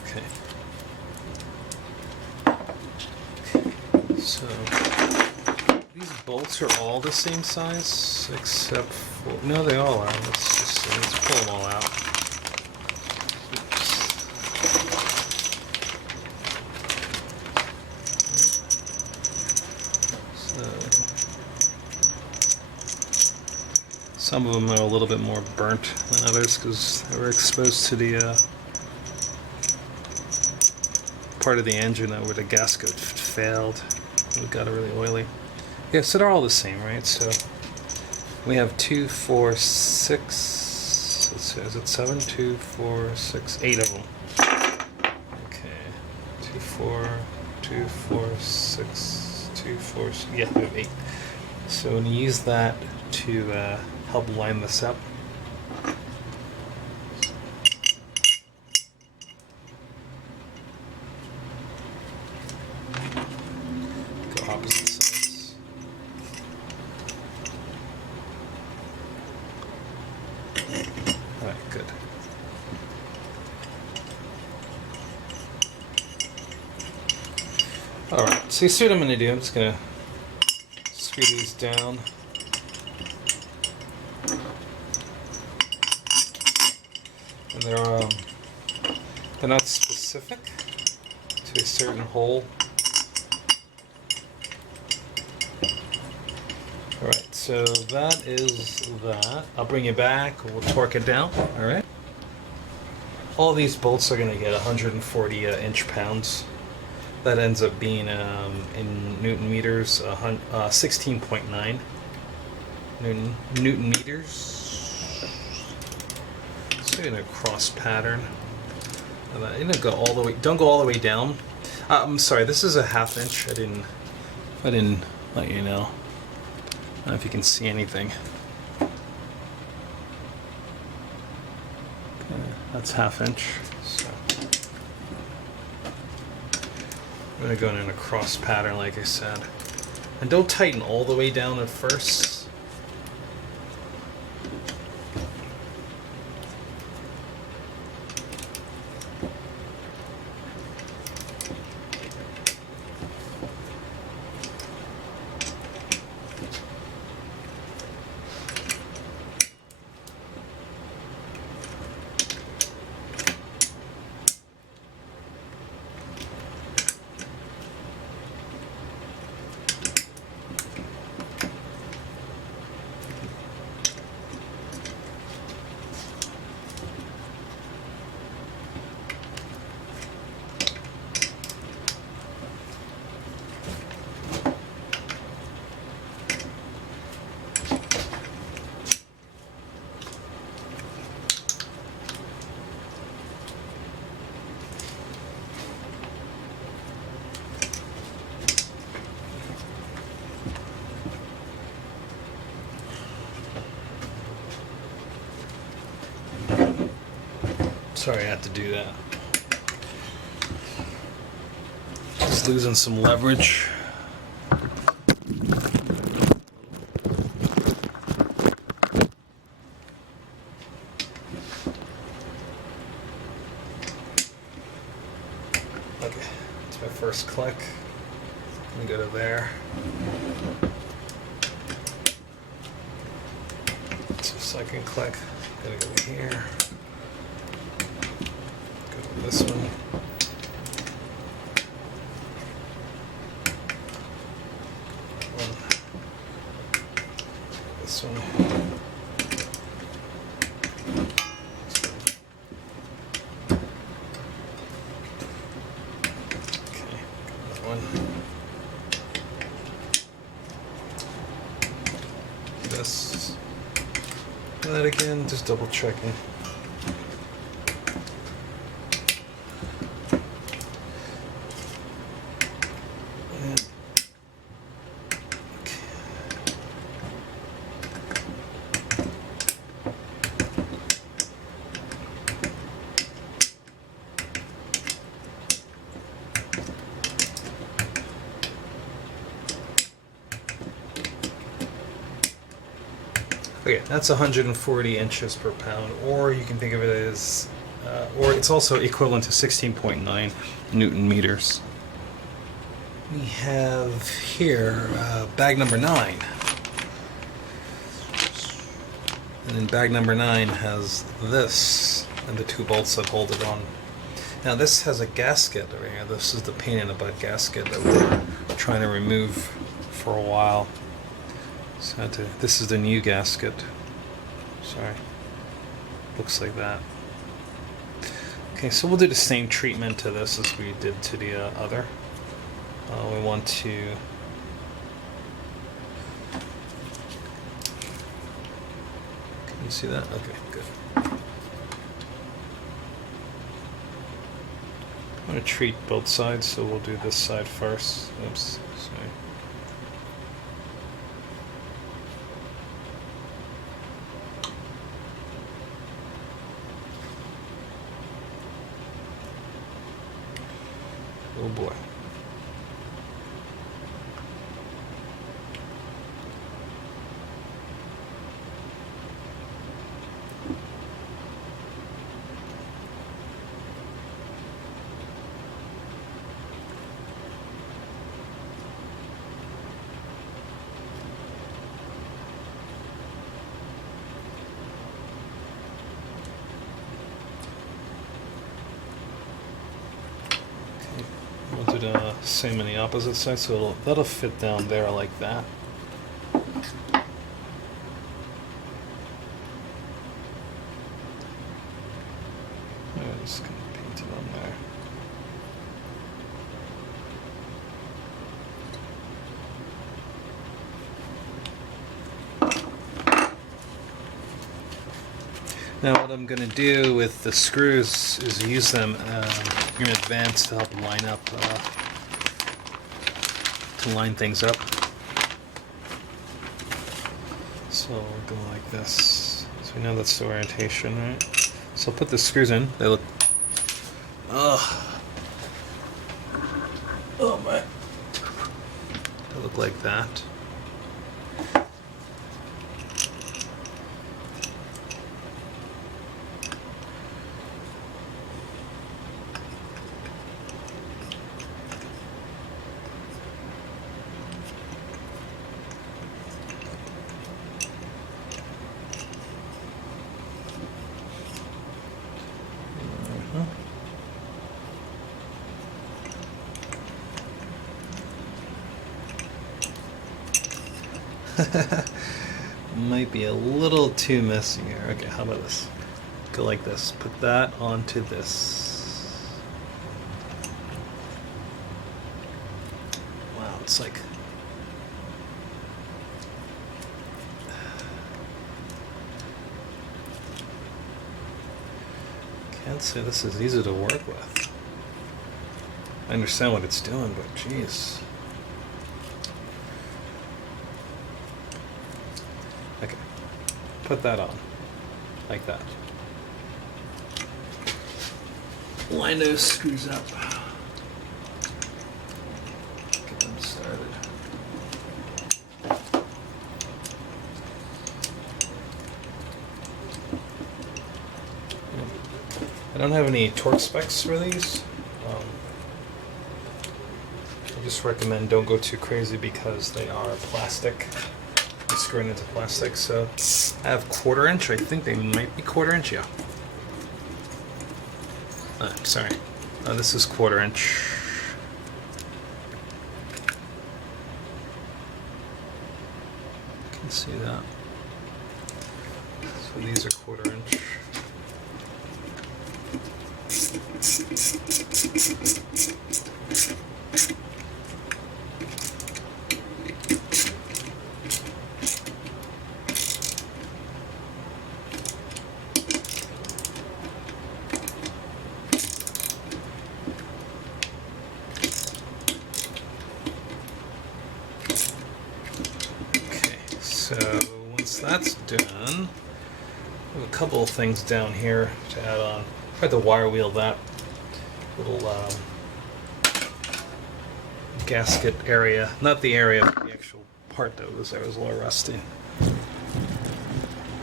Okay. So these bolts are all the same size, except for no, they all are. Let's just see. Let's pull them all out. Some of them are a little bit more burnt than others because they were exposed to the part of the engine where the gasket failed. It got really oily. Yeah, so they're all the same, right? So we have 2, 4, 6. Let's see, is it 7? 2, 4, 6, 8 of them. Okay, 2, 4, 2, 4, 6, 2, 4. Yeah, we have 8. So when you use that to help line this up. Go opposite sides. Alright, good. Alright, so you see what I'm going to do. I'm just going to screw these down. And they're not specific to a certain hole. Alright, so that is that. I'll bring you back, we'll torque it down, alright? all these bolts are going to get 140 inch-pounds. That ends up being, in Newton meters, 16.9 Newton meters. So in a cross pattern. And I'm gonna go all the way. Don't go all the way down. I'm sorry. This is a 1/2 inch. I didn't let you know. I don't know if you can see anything. Okay, that's 1/2 inch. So I'm gonna go in a cross pattern, like I said, and don't tighten all the way down at first. Sorry I had to do that. Just losing some leverage. Okay, that's my first click. Let me go to there. That's the second click. Gotta go here. This one. This one. Okay, that one. This. And that again, just double checking. Okay, that's 140 inches per pound, or you can think of it as, or it's also equivalent to 16.9 Newton meters. We have here bag number 9. And then bag number 9 has this and the 2 bolts that hold it on. Now this has a gasket over here. This is the pain in the butt gasket that we're trying to remove for a while. So this is the new gasket. Sorry. Looks like that. Okay, so we'll do the same treatment to this as we did to the other. We want to... Can you see that? Okay, good. I'm going to treat both sides, so we'll do this side first. Oops, sorry. Oh boy. We'll do the same on the opposite side, so that'll fit down there like that. Just gonna paint it on there. Now what I'm going to do with the screws is use them in advance to help line up, to line things up. So we'll go like this. So we know that's the orientation, right? So I'll put the screws in. They look... Oh my. They look like that. Might be a little too messy here. Okay, how about this? Go like this. Put that onto this. Wow, it's like... Can't say this is easy to work with. I understand what it's doing, but jeez. Okay, put that on, like that. Line those screws up. Get them started. I don't have any torque specs for these. I just recommend don't go too crazy because they are plastic. Screwing into plastic, so I have 1/4 inch. I think they might be 1/4 inch, yeah. Sorry. This is 1/4 inch. You can see that. So these are 1/4 inch. So once that's done, I have a couple of things down here to add on. I had to wire wheel that little gasket area, not the area, but the actual part that was there was a little rusty.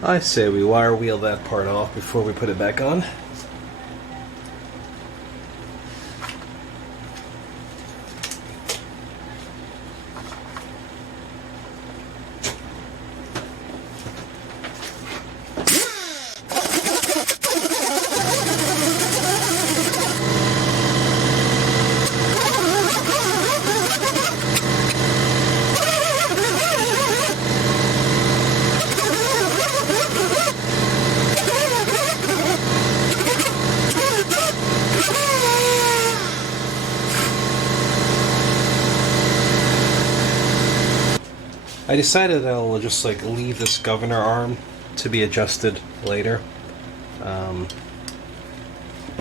I say we wire wheel that part off before we put it back on. I decided I'll just like leave this governor arm to be adjusted later. I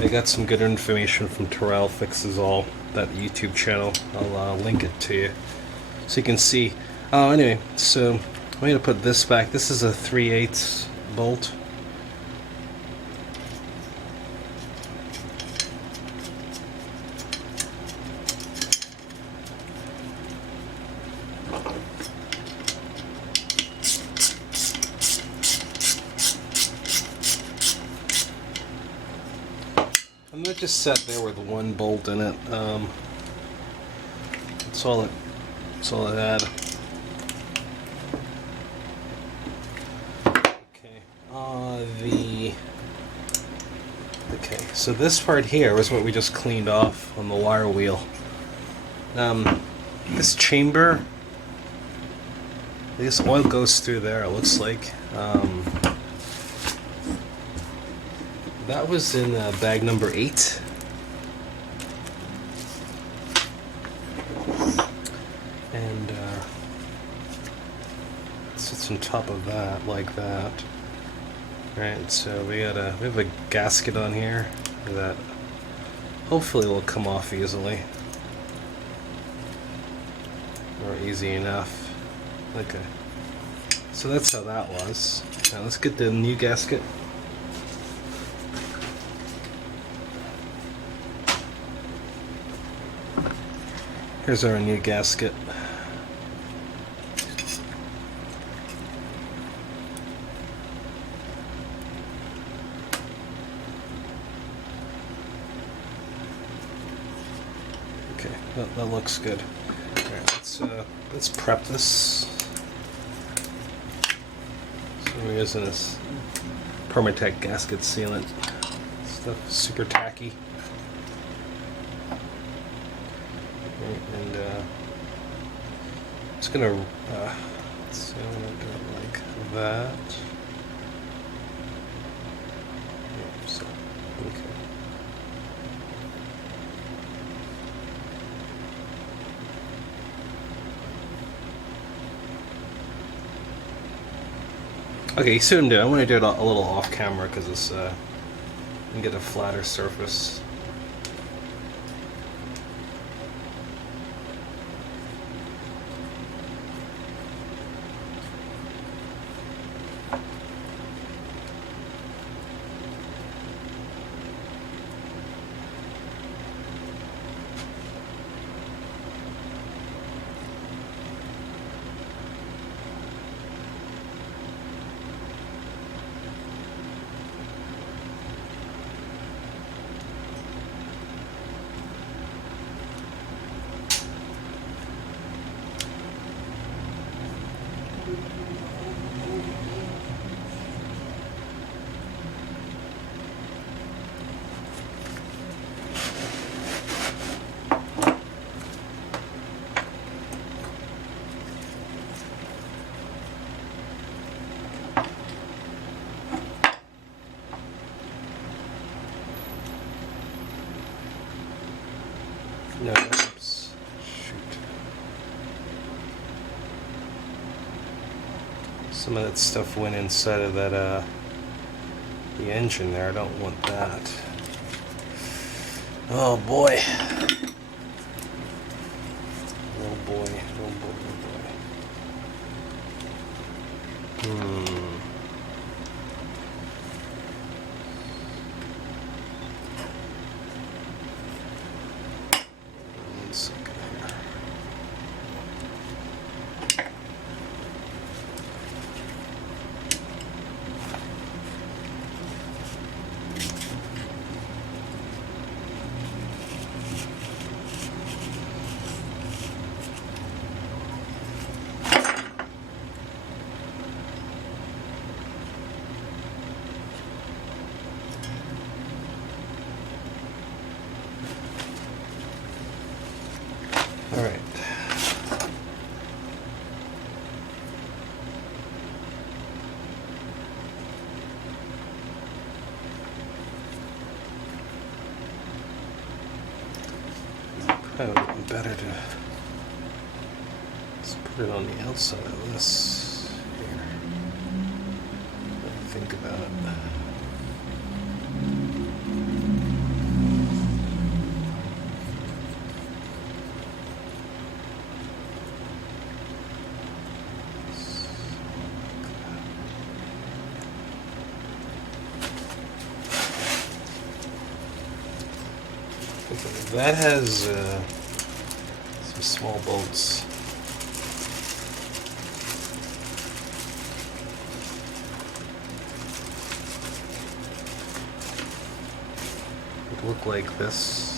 got some good information from Taryl Fixes All, that YouTube channel. I'll link it to you so you can see. Anyway, so I'm going to put this back. This is a 3/8 bolt. I'm not just set there with one bolt in it. That's all it had. Okay, so this part here was what we just cleaned off on the wire wheel. This chamber, this oil goes through there, it looks like. that was in bag number 8. And it sits on top of that like that. Right, so we have a gasket on here that hopefully will come off easily. Or easy enough. Okay. So that's how that was. Now let's get the new gasket. Here's our new gasket. Okay, that looks good. All right, let's prep this. So we're using this Permatech gasket sealant. Stuff super tacky. And it's gonna let's see, I'm gonna do it like that. Oops, okay. Okay, you see what I'm doing. I'm gonna do it a little off camera because it's and get a flatter surface. No, oops. Shoot. Some of that stuff went inside of that, the engine there. I don't want that. Oh boy. Oh boy, oh boy, oh boy. All right. Probably would have been better to let's put it on the outside of this here. What do you think about it? That has some small bolts. It look like this.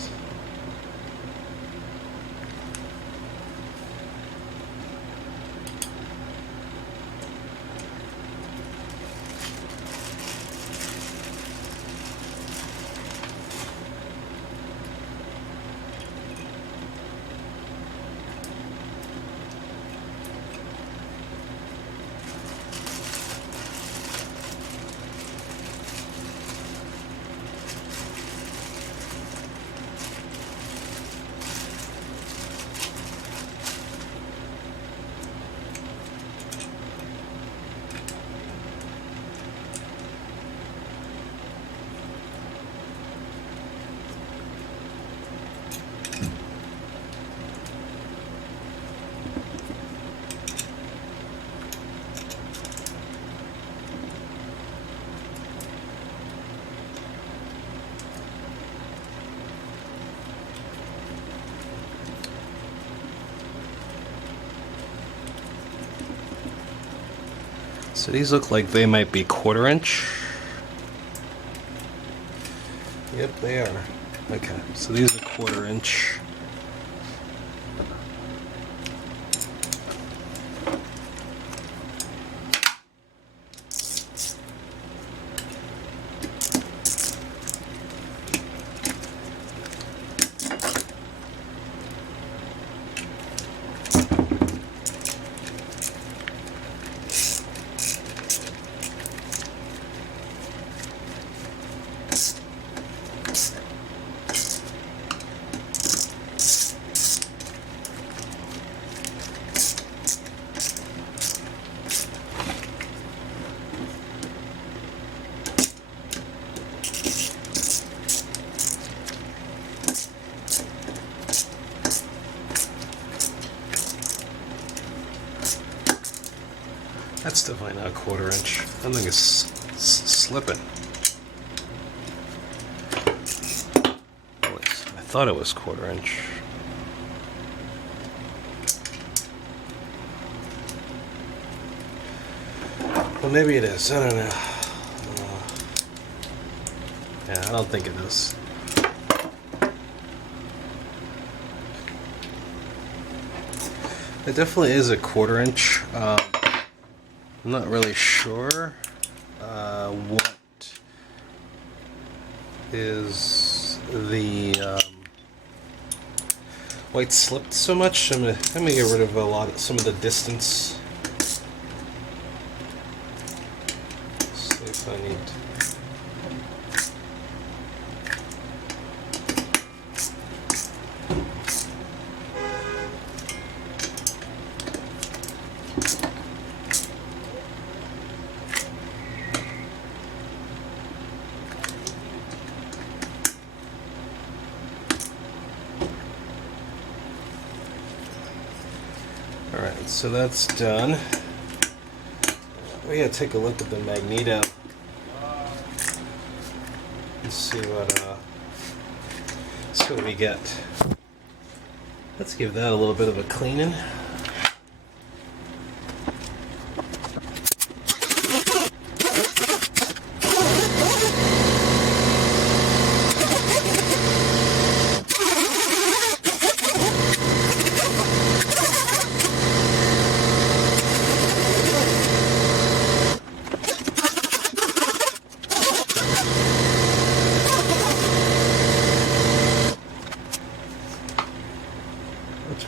So these look like they might be 1/4 inch. Yep, they are. Okay, so these are 1/4 inch. That's definitely not 1/4 inch. That thing is slipping. I thought it was 1/4 inch. Well, maybe it is. I don't know. Yeah, I don't think it is. It definitely is a 1/4 inch. I'm not really sure what is the why it slipped so much. I'm gonna get rid of some of the distance. See if I need. Alright, so that's done. We gotta take a look at the magneto. Let's see what we get. Let's give that a little bit of a cleaning.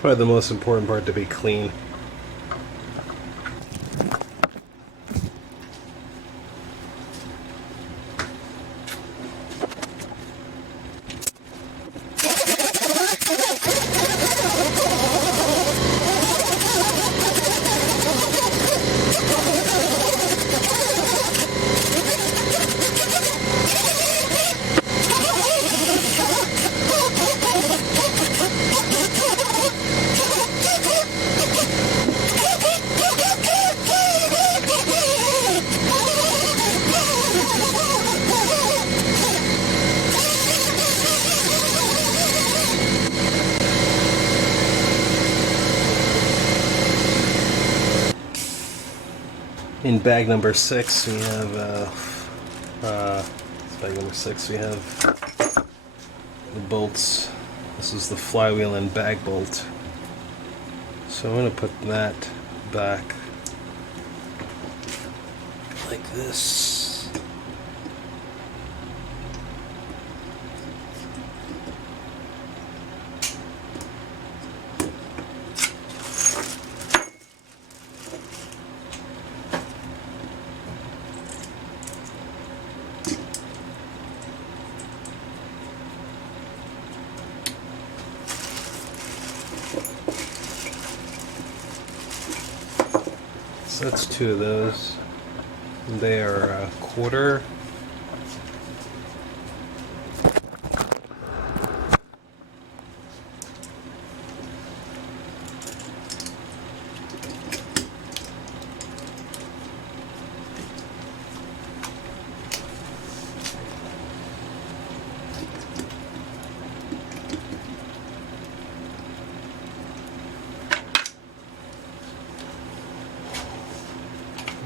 Probably the most important part, to be clean. In bag number 6, we have bag number 6. We have the bolts. This is the flywheel and bag bolt. So I'm going to put that back like this. So that's 2 of those. They are a 1/4.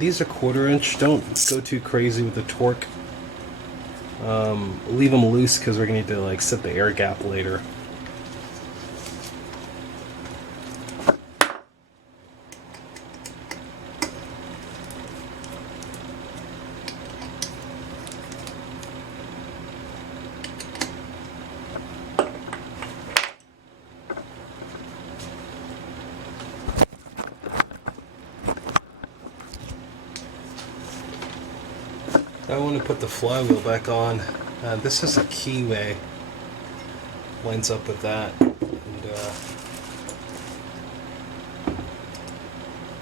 these are 1/4 inch. Don't go too crazy with the torque. Leave them loose because we're gonna need to like set the air gap later. I want to put the flywheel back on. This is a keyway. Lines up with that. And,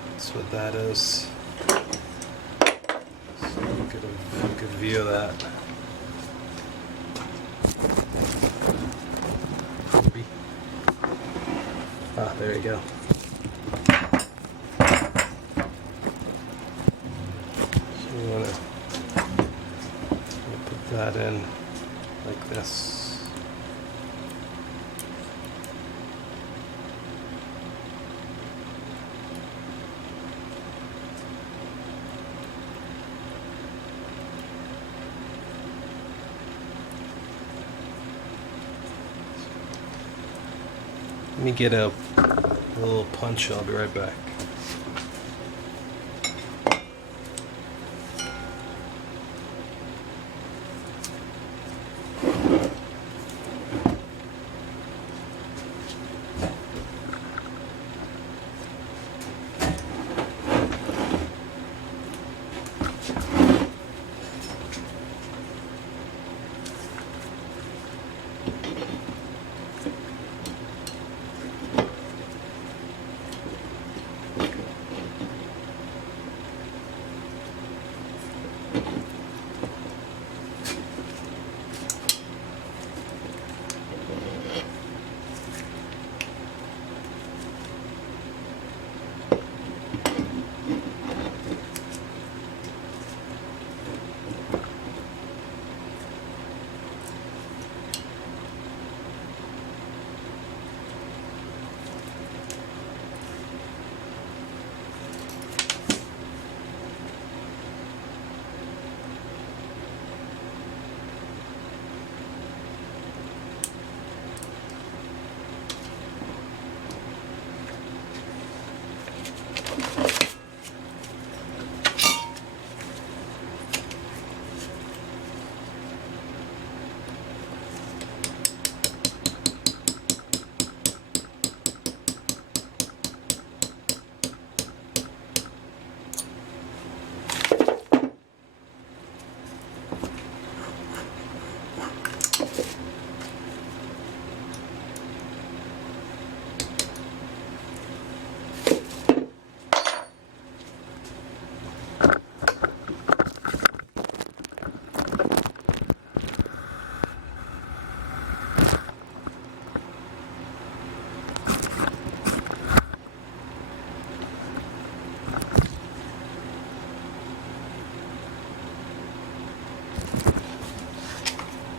that's what that is. So get a good view of that. Ah, there you go. So you want to put that in like this. Let me get a little punch, I'll be right back.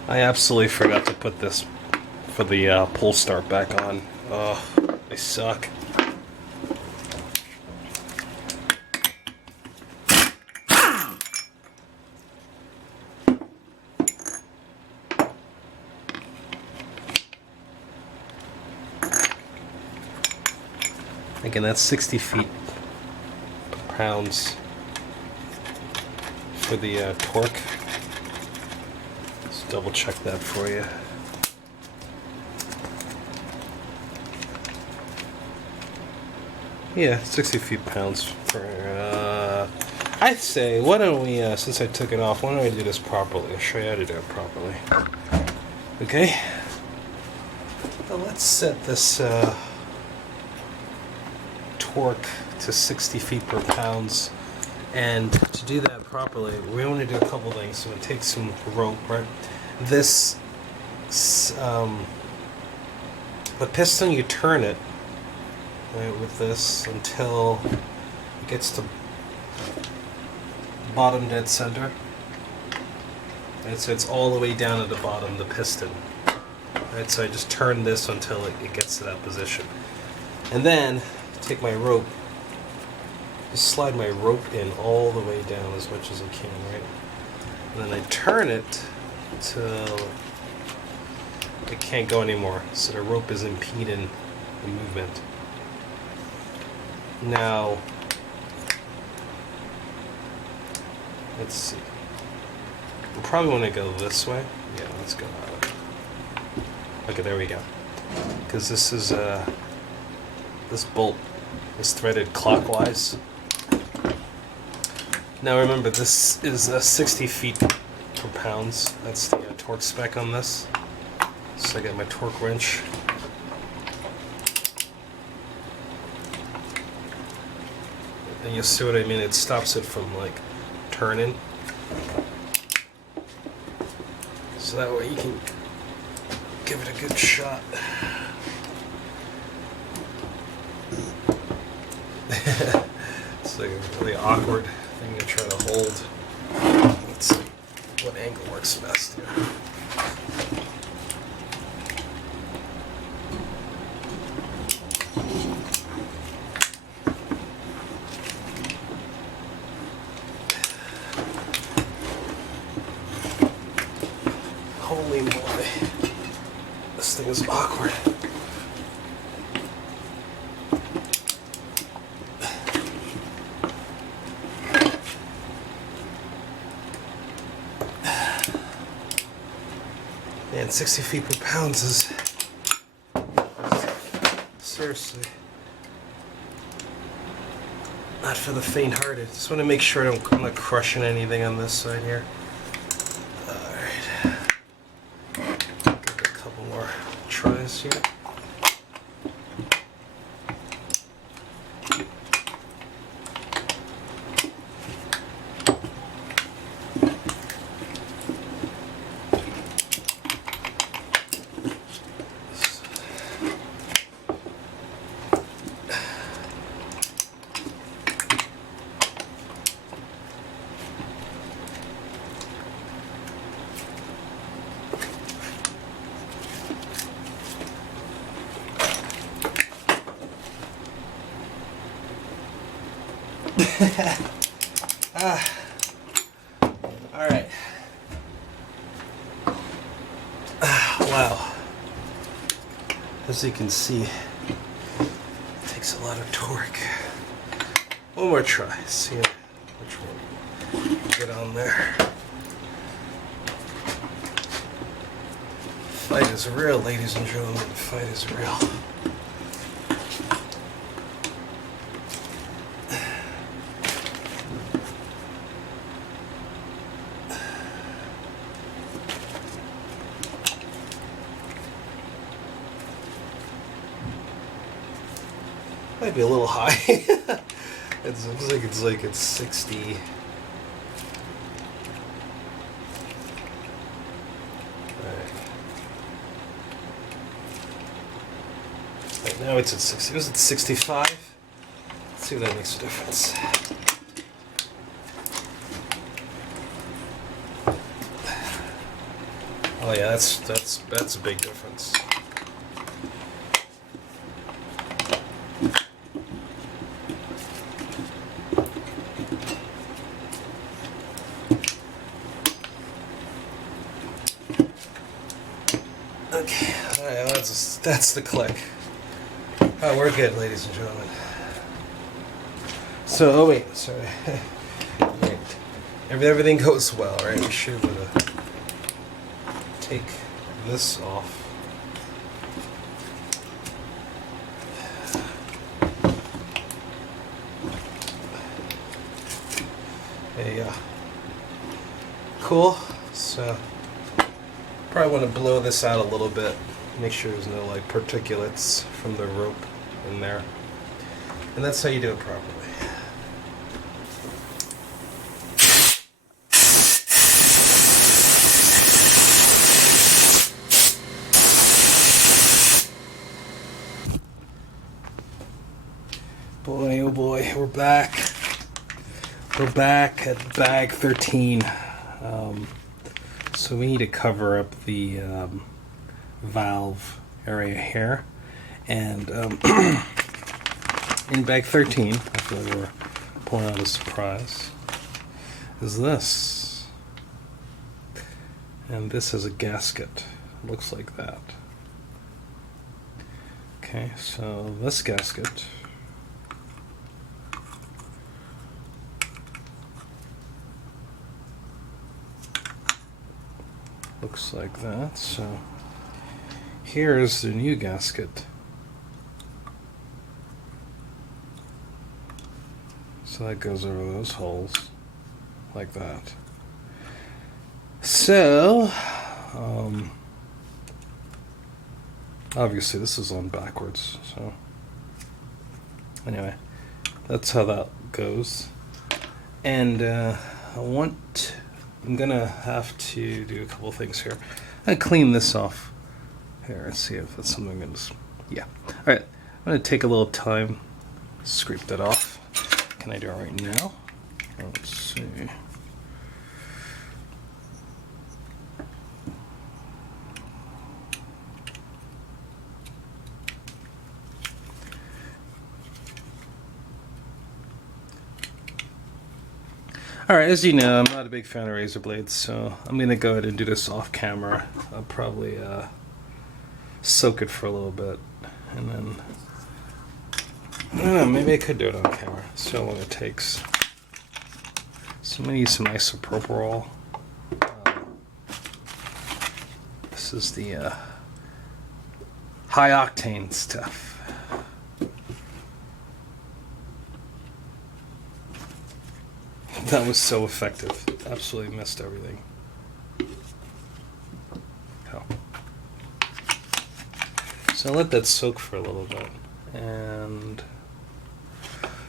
I absolutely forgot to put this for the pull start back on. Oh, they suck. Again, that's 60 feet per pounds for the torque. Let's double check that for you. Yeah, 60 feet pounds per. I'd say, why don't we, since I took it off, why don't I do this properly? I'll show you how to do it properly. Okay. Well, let's set this torque to 60 feet per pounds. And to do that properly, we want to do a couple things. So it takes some rope, right? This, the piston, you turn it right, with this until it gets to bottom dead center. And so it's all the way down at the bottom, the piston. Right, so I just turn this until it gets to that position. And then take my rope just slide my rope in all the way down as much as I can, right? And then I turn it till it can't go anymore, so the rope is impeding the movement. Now, let's see. We probably want to go this way. Yeah, let's go that way. Okay, there we go. Because this is this bolt is threaded clockwise. Now remember, this is 60 feet per pounds. That's the torque spec on this. So I got my torque wrench. And you'll see what I mean. It stops it from like turning. So that way you can give it a good shot. It's like a really awkward thing to try to hold. Let's see what angle works best here. Holy moly. This thing is awkward. Man, 60 feet per pound is seriously not for the faint-hearted. Just want to make sure I'm not crushing anything on this side here. Alright. Give it a couple more tries here. All right. Wow. As you can see, it takes a lot of torque. One more try. See which one get on there. Fight is real, ladies and gentlemen. The fight is real. Might be a little high. It looks like it's 60. Right now it's at 60. Was it 65? Let's see if that makes a difference. Oh yeah, that's a big difference. Okay, alright, that's the click. Oh, we're good, ladies and gentlemen. So, oh wait, sorry. Wait. Everything goes well, right? We should be able to take this off. There you go. Cool. So, probably want to blow this out a little bit. Make sure there's no like particulates from the rope in there. And that's how you do it properly. Boy, oh boy, we're back. We're back at bag 13. So we need to cover up the valve area here. And in bag 13, I feel like we're pulling out a surprise is this. And this is a gasket. Looks like that. Okay, so this gasket looks like that. So here's the new gasket. So that goes over those holes like that. So obviously this is on backwards, so anyway, that's how that goes. And I'm gonna have to do a couple things here. I clean this off here and see if that's something that's, yeah. All right, I'm gonna take a little time, scrape that off. Can I do it right now? Let's see. Alright, as you know, I'm not a big fan of razor blades, so I'm going to go ahead and do this off camera. I'll probably soak it for a little bit, and then, I don't know, maybe I could do it on camera. See how long it takes. So I'm going to use some isopropyl. This is the high octane stuff. That was so effective. Absolutely missed everything. Oh. So I let that soak for a little bit. And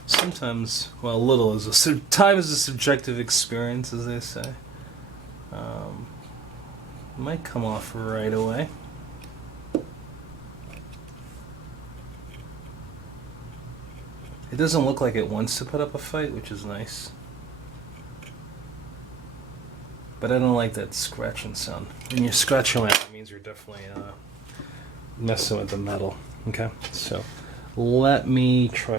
sometimes, well, little is time is a subjective experience, as they say. Might come off right away. It doesn't look like it wants to put up a fight, which is nice. But I don't like that scratching sound. When you're scratching on it, it means you're definitely messing with the metal. Okay, so let me try.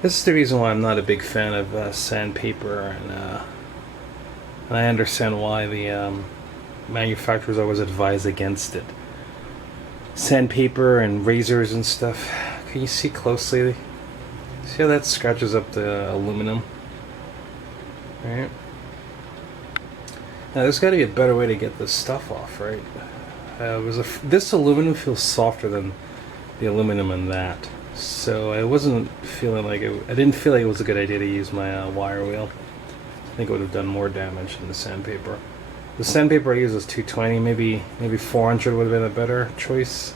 This is the reason why I'm not a big fan of sandpaper, and I understand why the manufacturers always advise against it. Sandpaper and razors and stuff. Can you see closely? See how that scratches up the aluminum? Right? Now there's got to be a better way to get this stuff off, right? This aluminum feels softer than the aluminum in that. So I wasn't feeling like it. I didn't feel like it was a good idea to use my wire wheel. I think it would have done more damage than the sandpaper. The sandpaper I use is 220. Maybe 400 would have been a better choice.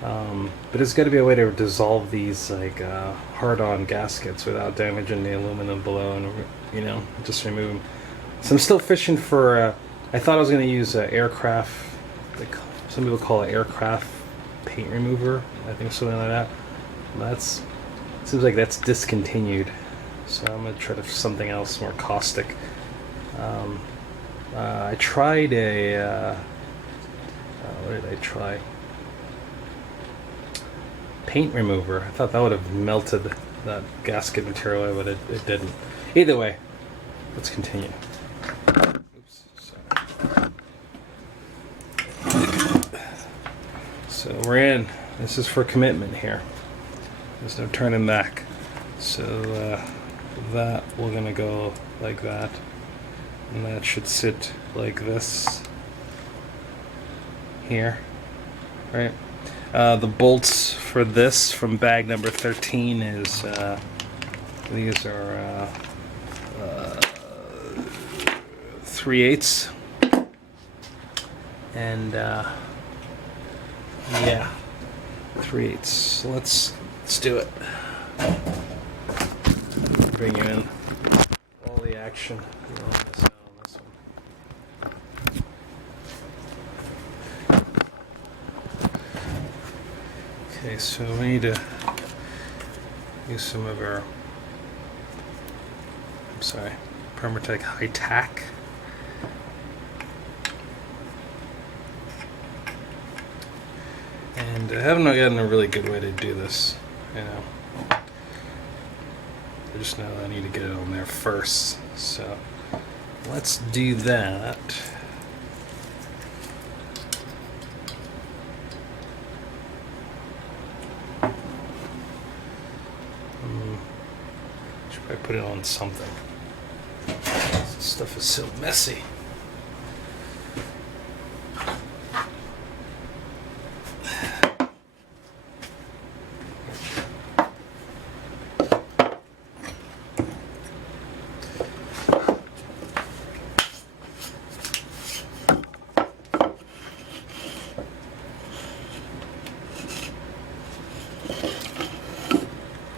But it's got to be a way to dissolve these like hard-on gaskets without damaging the aluminum below, and just remove them. So I'm still fishing for. I thought I was going to use aircraft. Like some people call it aircraft paint remover. I think something like that. Seems like that's discontinued, so I'm gonna try something else more caustic. I tried what did I try? Paint remover. I thought that would have melted that gasket material, but it didn't. Either way, let's continue. Oops, sorry. So we're in. This is for commitment here. There's no turning back. So that we're gonna go like that, and that should sit like this here, right? The bolts for this from bag number 13 is these are 3/8, and yeah, 3/8. So let's do it. bring you in all the action. On this one. Okay, so we need to use some of our, Permatech High Tack. And I haven't gotten a really good way to do this, you know. I just know I need to get it on there first. So let's do that. Should probably put it on something. This stuff is so messy.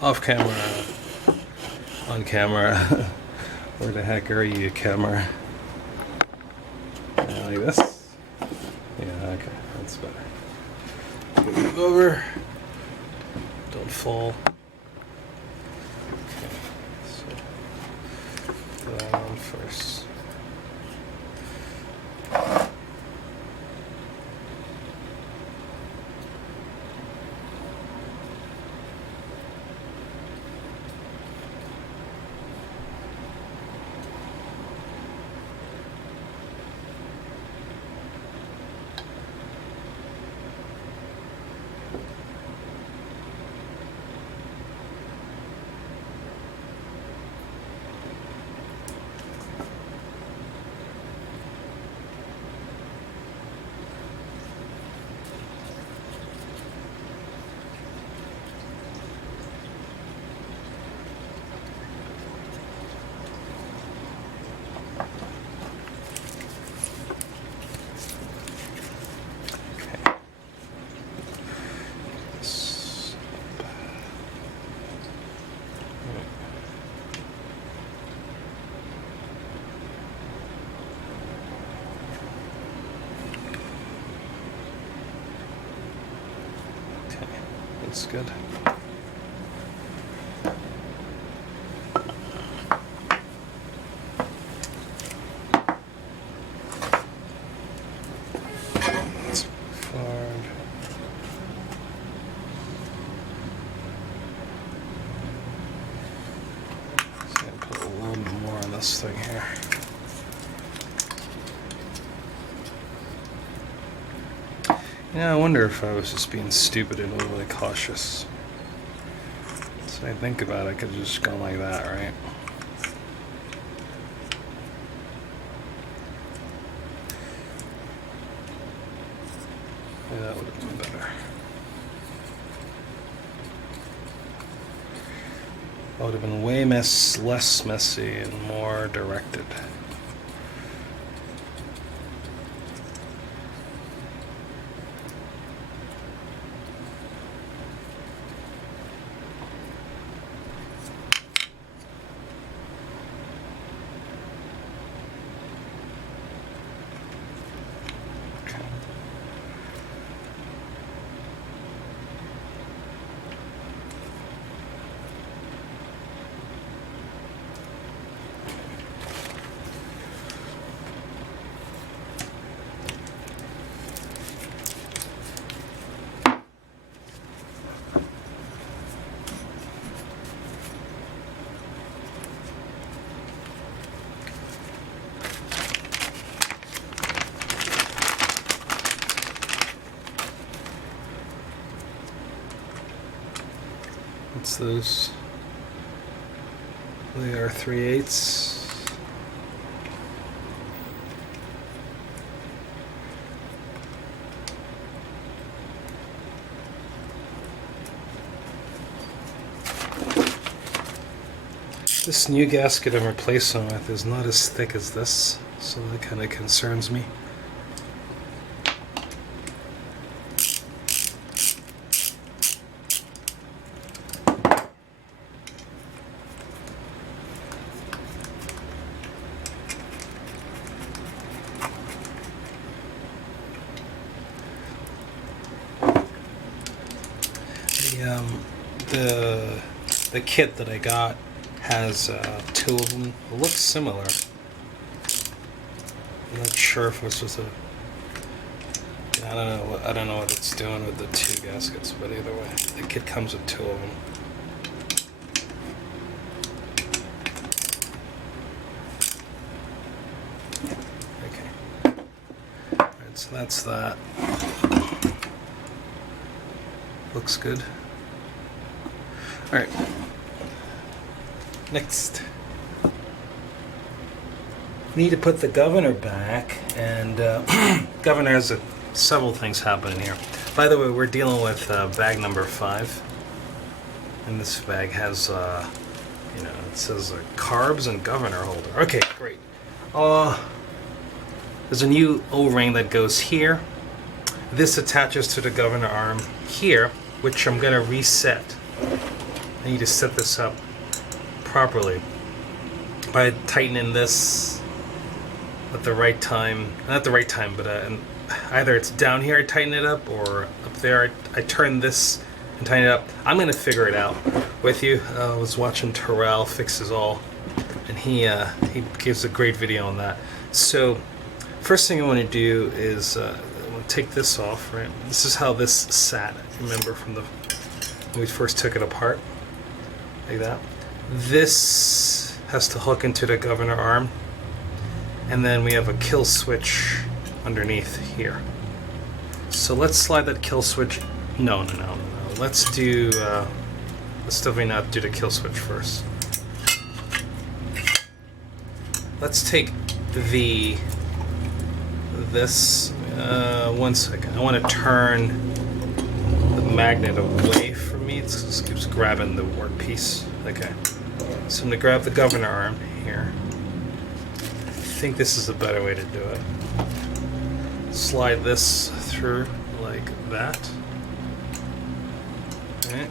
Off camera, on camera. Where the heck are you, camera? Like this? Yeah, okay, that's better. Move over. Don't fall. Okay, so put that on first. That's good. Let's move forward. So I'm gonna put a little bit more on this thing here. Yeah, I wonder if I was just being stupid and overly cautious. So I think about it, I could have just gone like that, right? Yeah, that would have been better. That would have been way less messy and more directed. What's those? They are 3/8. This new gasket I'm replacing with is not as thick as this, so that kind of concerns me. The kit that I got has two of them. It looks similar. I'm not sure if this was a. I don't know what it's doing with the two gaskets, but either way, the kit comes with two of them. Okay. Alright, so that's that. Looks good. Alright. Next. Need to put the governor back, and governor has several things happening here. By the way, we're dealing with bag number 5, and this bag has, you know, it says carbs and governor holder. Okay, great. There's a new O-ring that goes here. This attaches to the governor arm here, which I'm going to reset. I need to set this up properly by tightening this at the right time. Not the right time, but either it's down here I tighten it up, or up there I turn this and tighten it up. I'm going to figure it out with you. I was watching Taryl fixes all, and he gives a great video on that. So first thing I want to do is I want to take this off. Right, this is how this sat. Remember from the when we first took it apart, like that. This has to hook into the governor arm, and then we have a kill switch underneath here. So let's slide that kill switch. No. Let's do. Let's definitely not do the kill switch first. Let's take this. 1 second. I want to turn the magnet away from me. It just keeps grabbing the workpiece. Okay. So I'm going to grab the governor arm here. I think this is a better way to do it. Slide this through like that. Okay.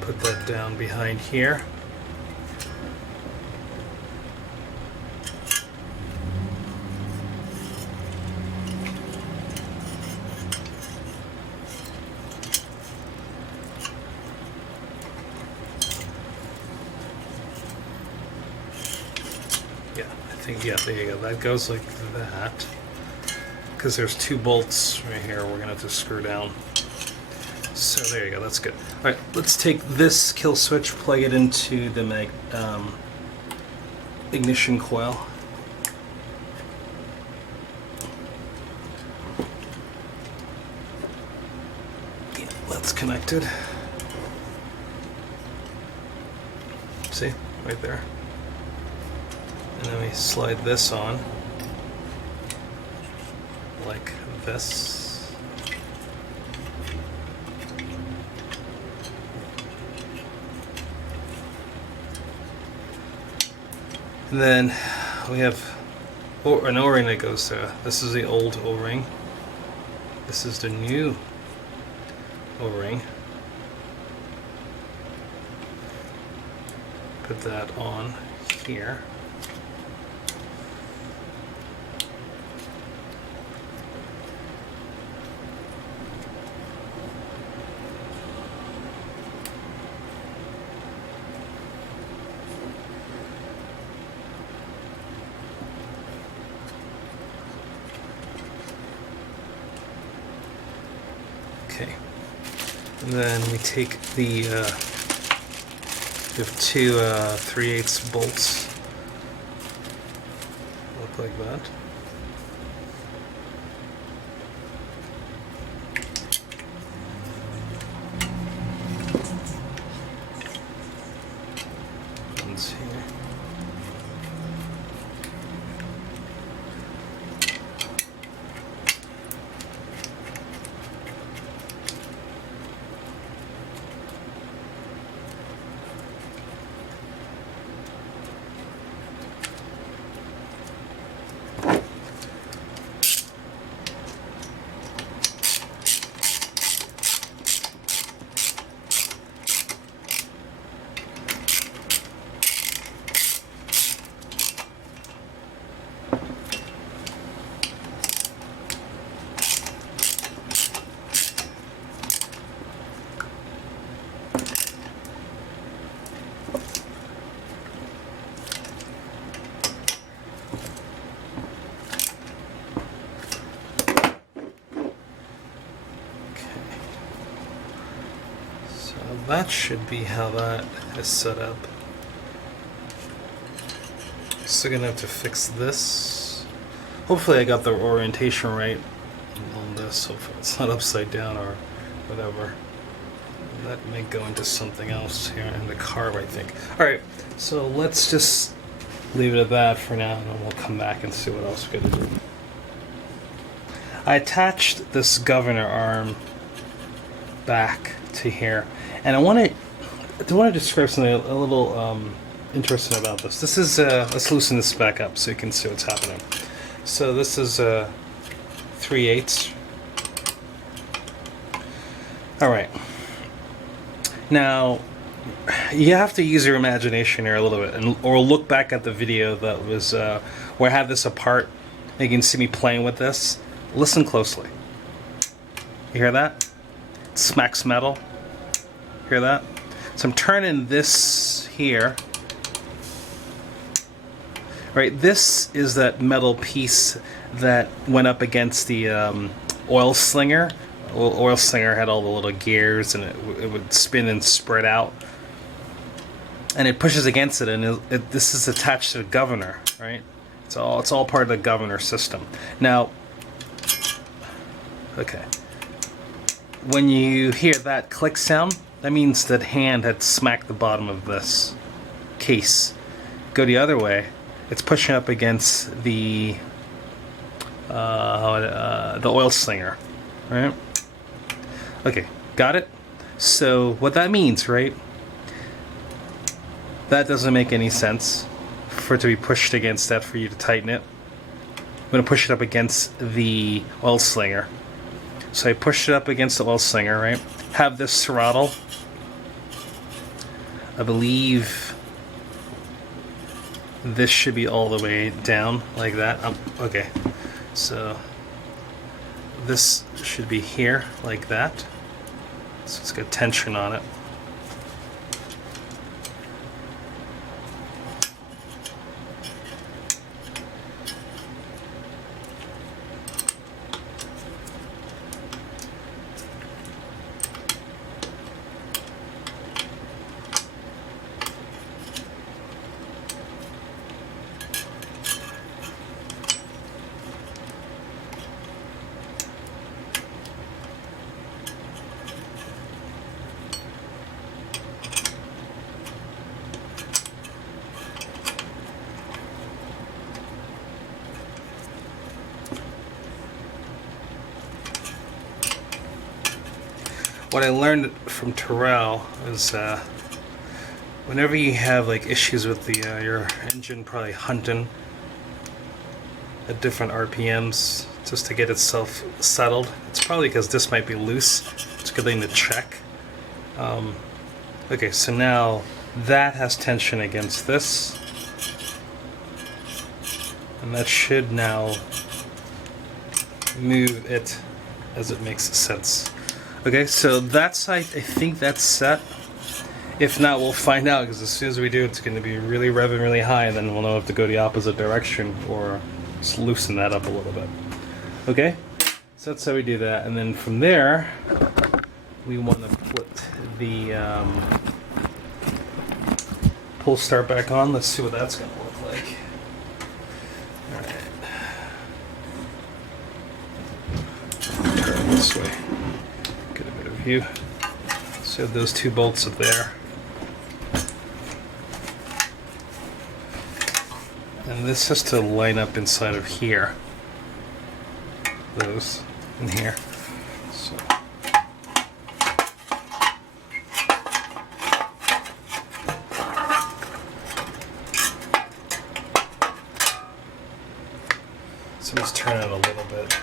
Put that down behind here. Yeah, there you go. That goes like that. Because there's 2 bolts right here we're going to have to screw down. So there you go, that's good. Alright, let's take this kill switch, plug it into the ignition coil. Yeah, that's connected. See? Right there. And then we slide this on like this. And then we have an O-ring that goes there. This is the old O-ring. This is the new O-ring. Put that on here. Okay, and then we take the we have 2 3/8 bolts. Look like that. One's here. that should be how that is set up. Still gonna have to fix this. Hopefully I got the orientation right on this. Hopefully it's not upside down or whatever. That may go into something else here in the carb, I think. Alright, so let's just leave it at that for now, and then we'll come back and see what else we're gonna do. I attached this governor arm back to here, and I want to describe something a little interesting about this. This is let's loosen this back up so you can see what's happening. So this is 3/8. All right. Now you have to use your imagination here a little bit, or look back at the video that was where I had this apart. You can see me playing with this. Listen closely. You hear that? It smacks metal. Hear that? So I'm turning this here. Right, this is that metal piece that went up against the oil slinger. Oil slinger had all the little gears, and it would spin and spread out. And it pushes against it, and this is attached to the governor, right? It's all part of the governor system. Now, okay, when you hear that click sound, that means that hand had smacked the bottom of this case. Go the other way, it's pushing up against the oil slinger, right? Okay, got it? So what that means, right? That doesn't make any sense for it to be pushed against that for you to tighten it. I'm going to push it up against the oil slinger. So I pushed it up against the oil slinger, right? Have this throttle. I believe this should be all the way down like that. Okay, so this should be here like that. So it's got tension on it. What I learned from Taryl is whenever you have like issues with the your engine probably hunting at different RPMs just to get itself settled, it's probably because this might be loose. It's a good thing to check. Okay, so now that has tension against this, and that should now move it as it makes sense. Okay, so that's, I think that's set. If not, we'll find out, because as soon as we do, it's going to be really revving really high, and then we'll know if to go the opposite direction or just loosen that up a little bit. Okay, so that's how we do that, and then from there, we want to put the pull start back on. Let's see what that's going to look like. All right, turn it this way. Get a bit of view. So those two bolts up there. And this has to line up inside of here. Those in here. So. So let's turn it a little bit.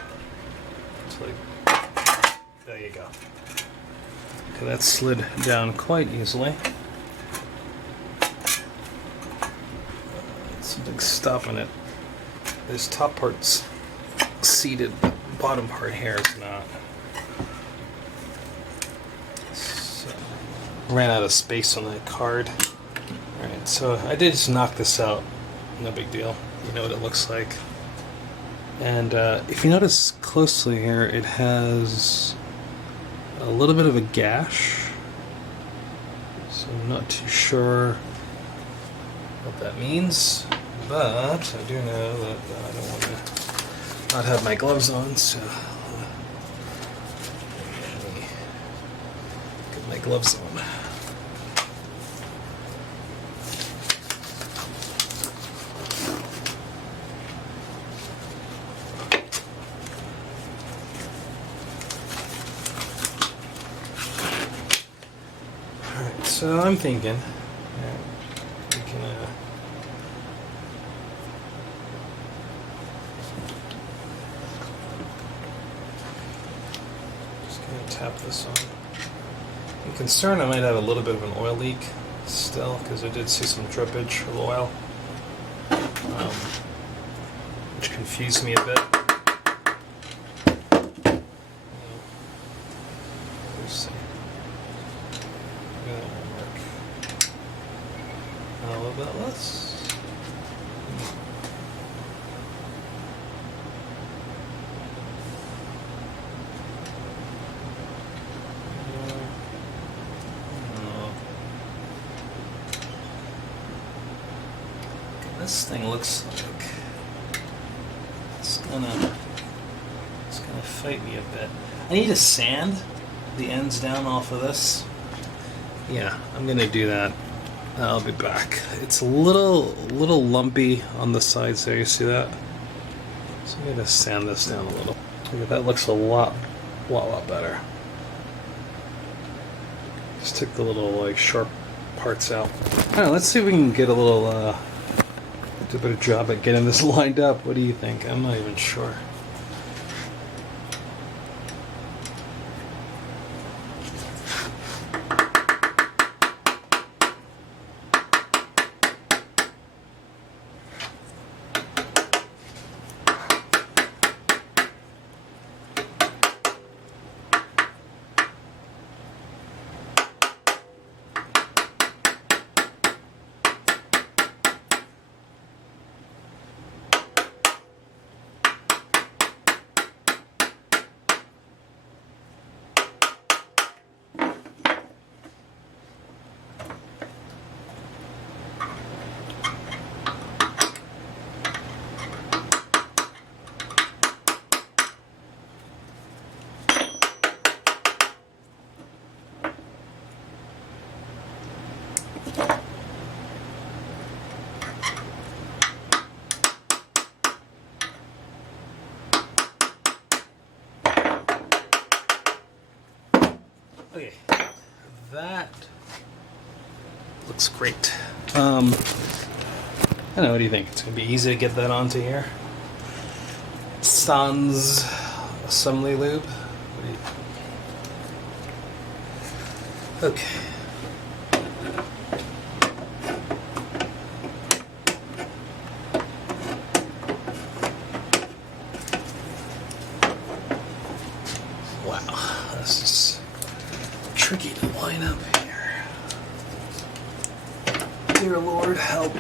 It's like, there you go. Okay, that slid down quite easily. Something's stopping it. This top part's seated, the bottom part here is not. So, ran out of space on that card. Alright, so I did just knock this out. No big deal. You know what it looks like. And if you notice closely here, it has a little bit of a gash So I'm not too sure what that means, but I do know that I don't want to not have my gloves on, so let me get my gloves on. So I'm thinking we can just gonna tap this on. I'm concerned I might have a little bit of an oil leak still, because I did see some drippage of oil, which confused me a bit. Let's see. A little bit less. This thing looks like it's gonna fight me a bit. I need to sand the ends down off of this. Yeah, I'm gonna do that. I'll be back. It's a little lumpy on the sides there. You see that? So I'm gonna sand this down a little. Okay, that looks a lot better. Just took the little like sharp parts out. I don't know, let's see if we can get a little do a better job at getting this lined up. What do you think? I'm not even sure. Okay, that looks great. I don't know, what do you think? It's going to be easy to get that onto here. Sans assembly lube. What do you think? Okay. Wow, this is tricky to line up here. Dear Lord, help.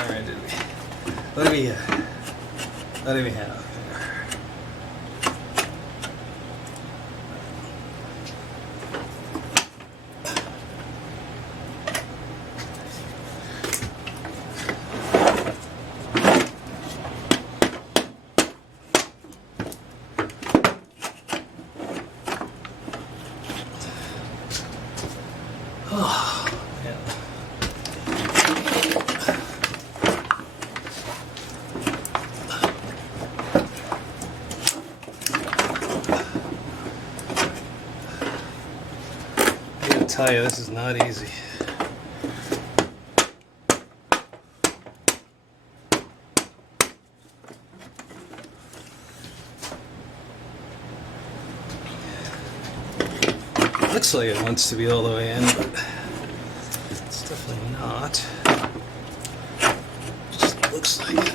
Alright, what do we have here? I tell you, this is not easy. Looks like it wants to be all the way in, but it's definitely not. Just looks like it.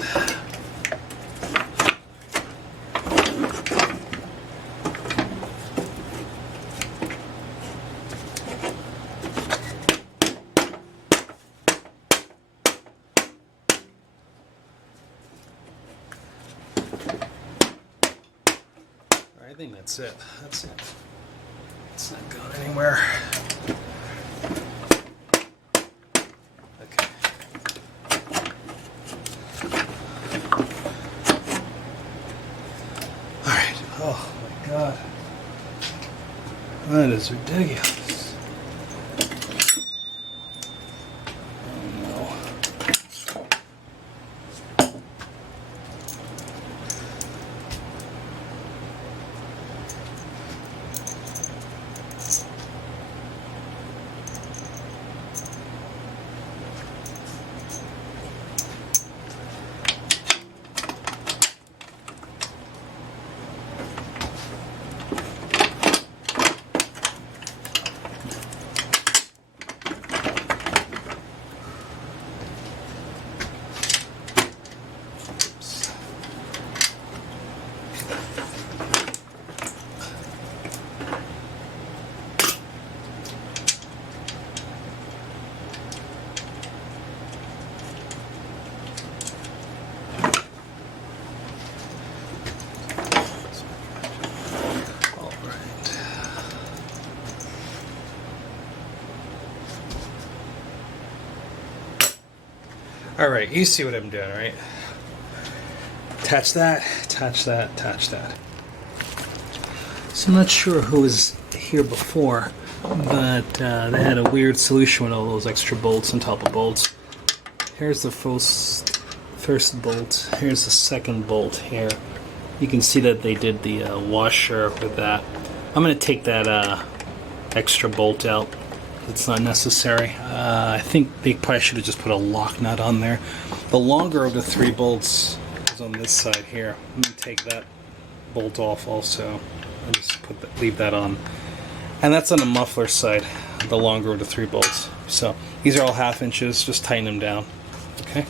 I think that's it. That's it. It's not going anywhere. Okay. Alright. Oh my god. That is ridiculous. Oh no. Alright, you see what I'm doing, right? Attach that, attach that, attach that. So I'm not sure who was here before, but they had a weird solution with all those extra bolts on top of bolts. Here's the first bolt, here's the second bolt here. You can see that they did the washer with that. I'm going to take that extra bolt out. It's not necessary. I think they probably should have just put a lock nut on there. The longer of the 3 bolts is on this side here. I'm going to take that bolt off also. I'll just leave that on. And that's on the muffler side, the longer of the 3 bolts. So these are all 1/2 inches. Just tighten them down. Okay.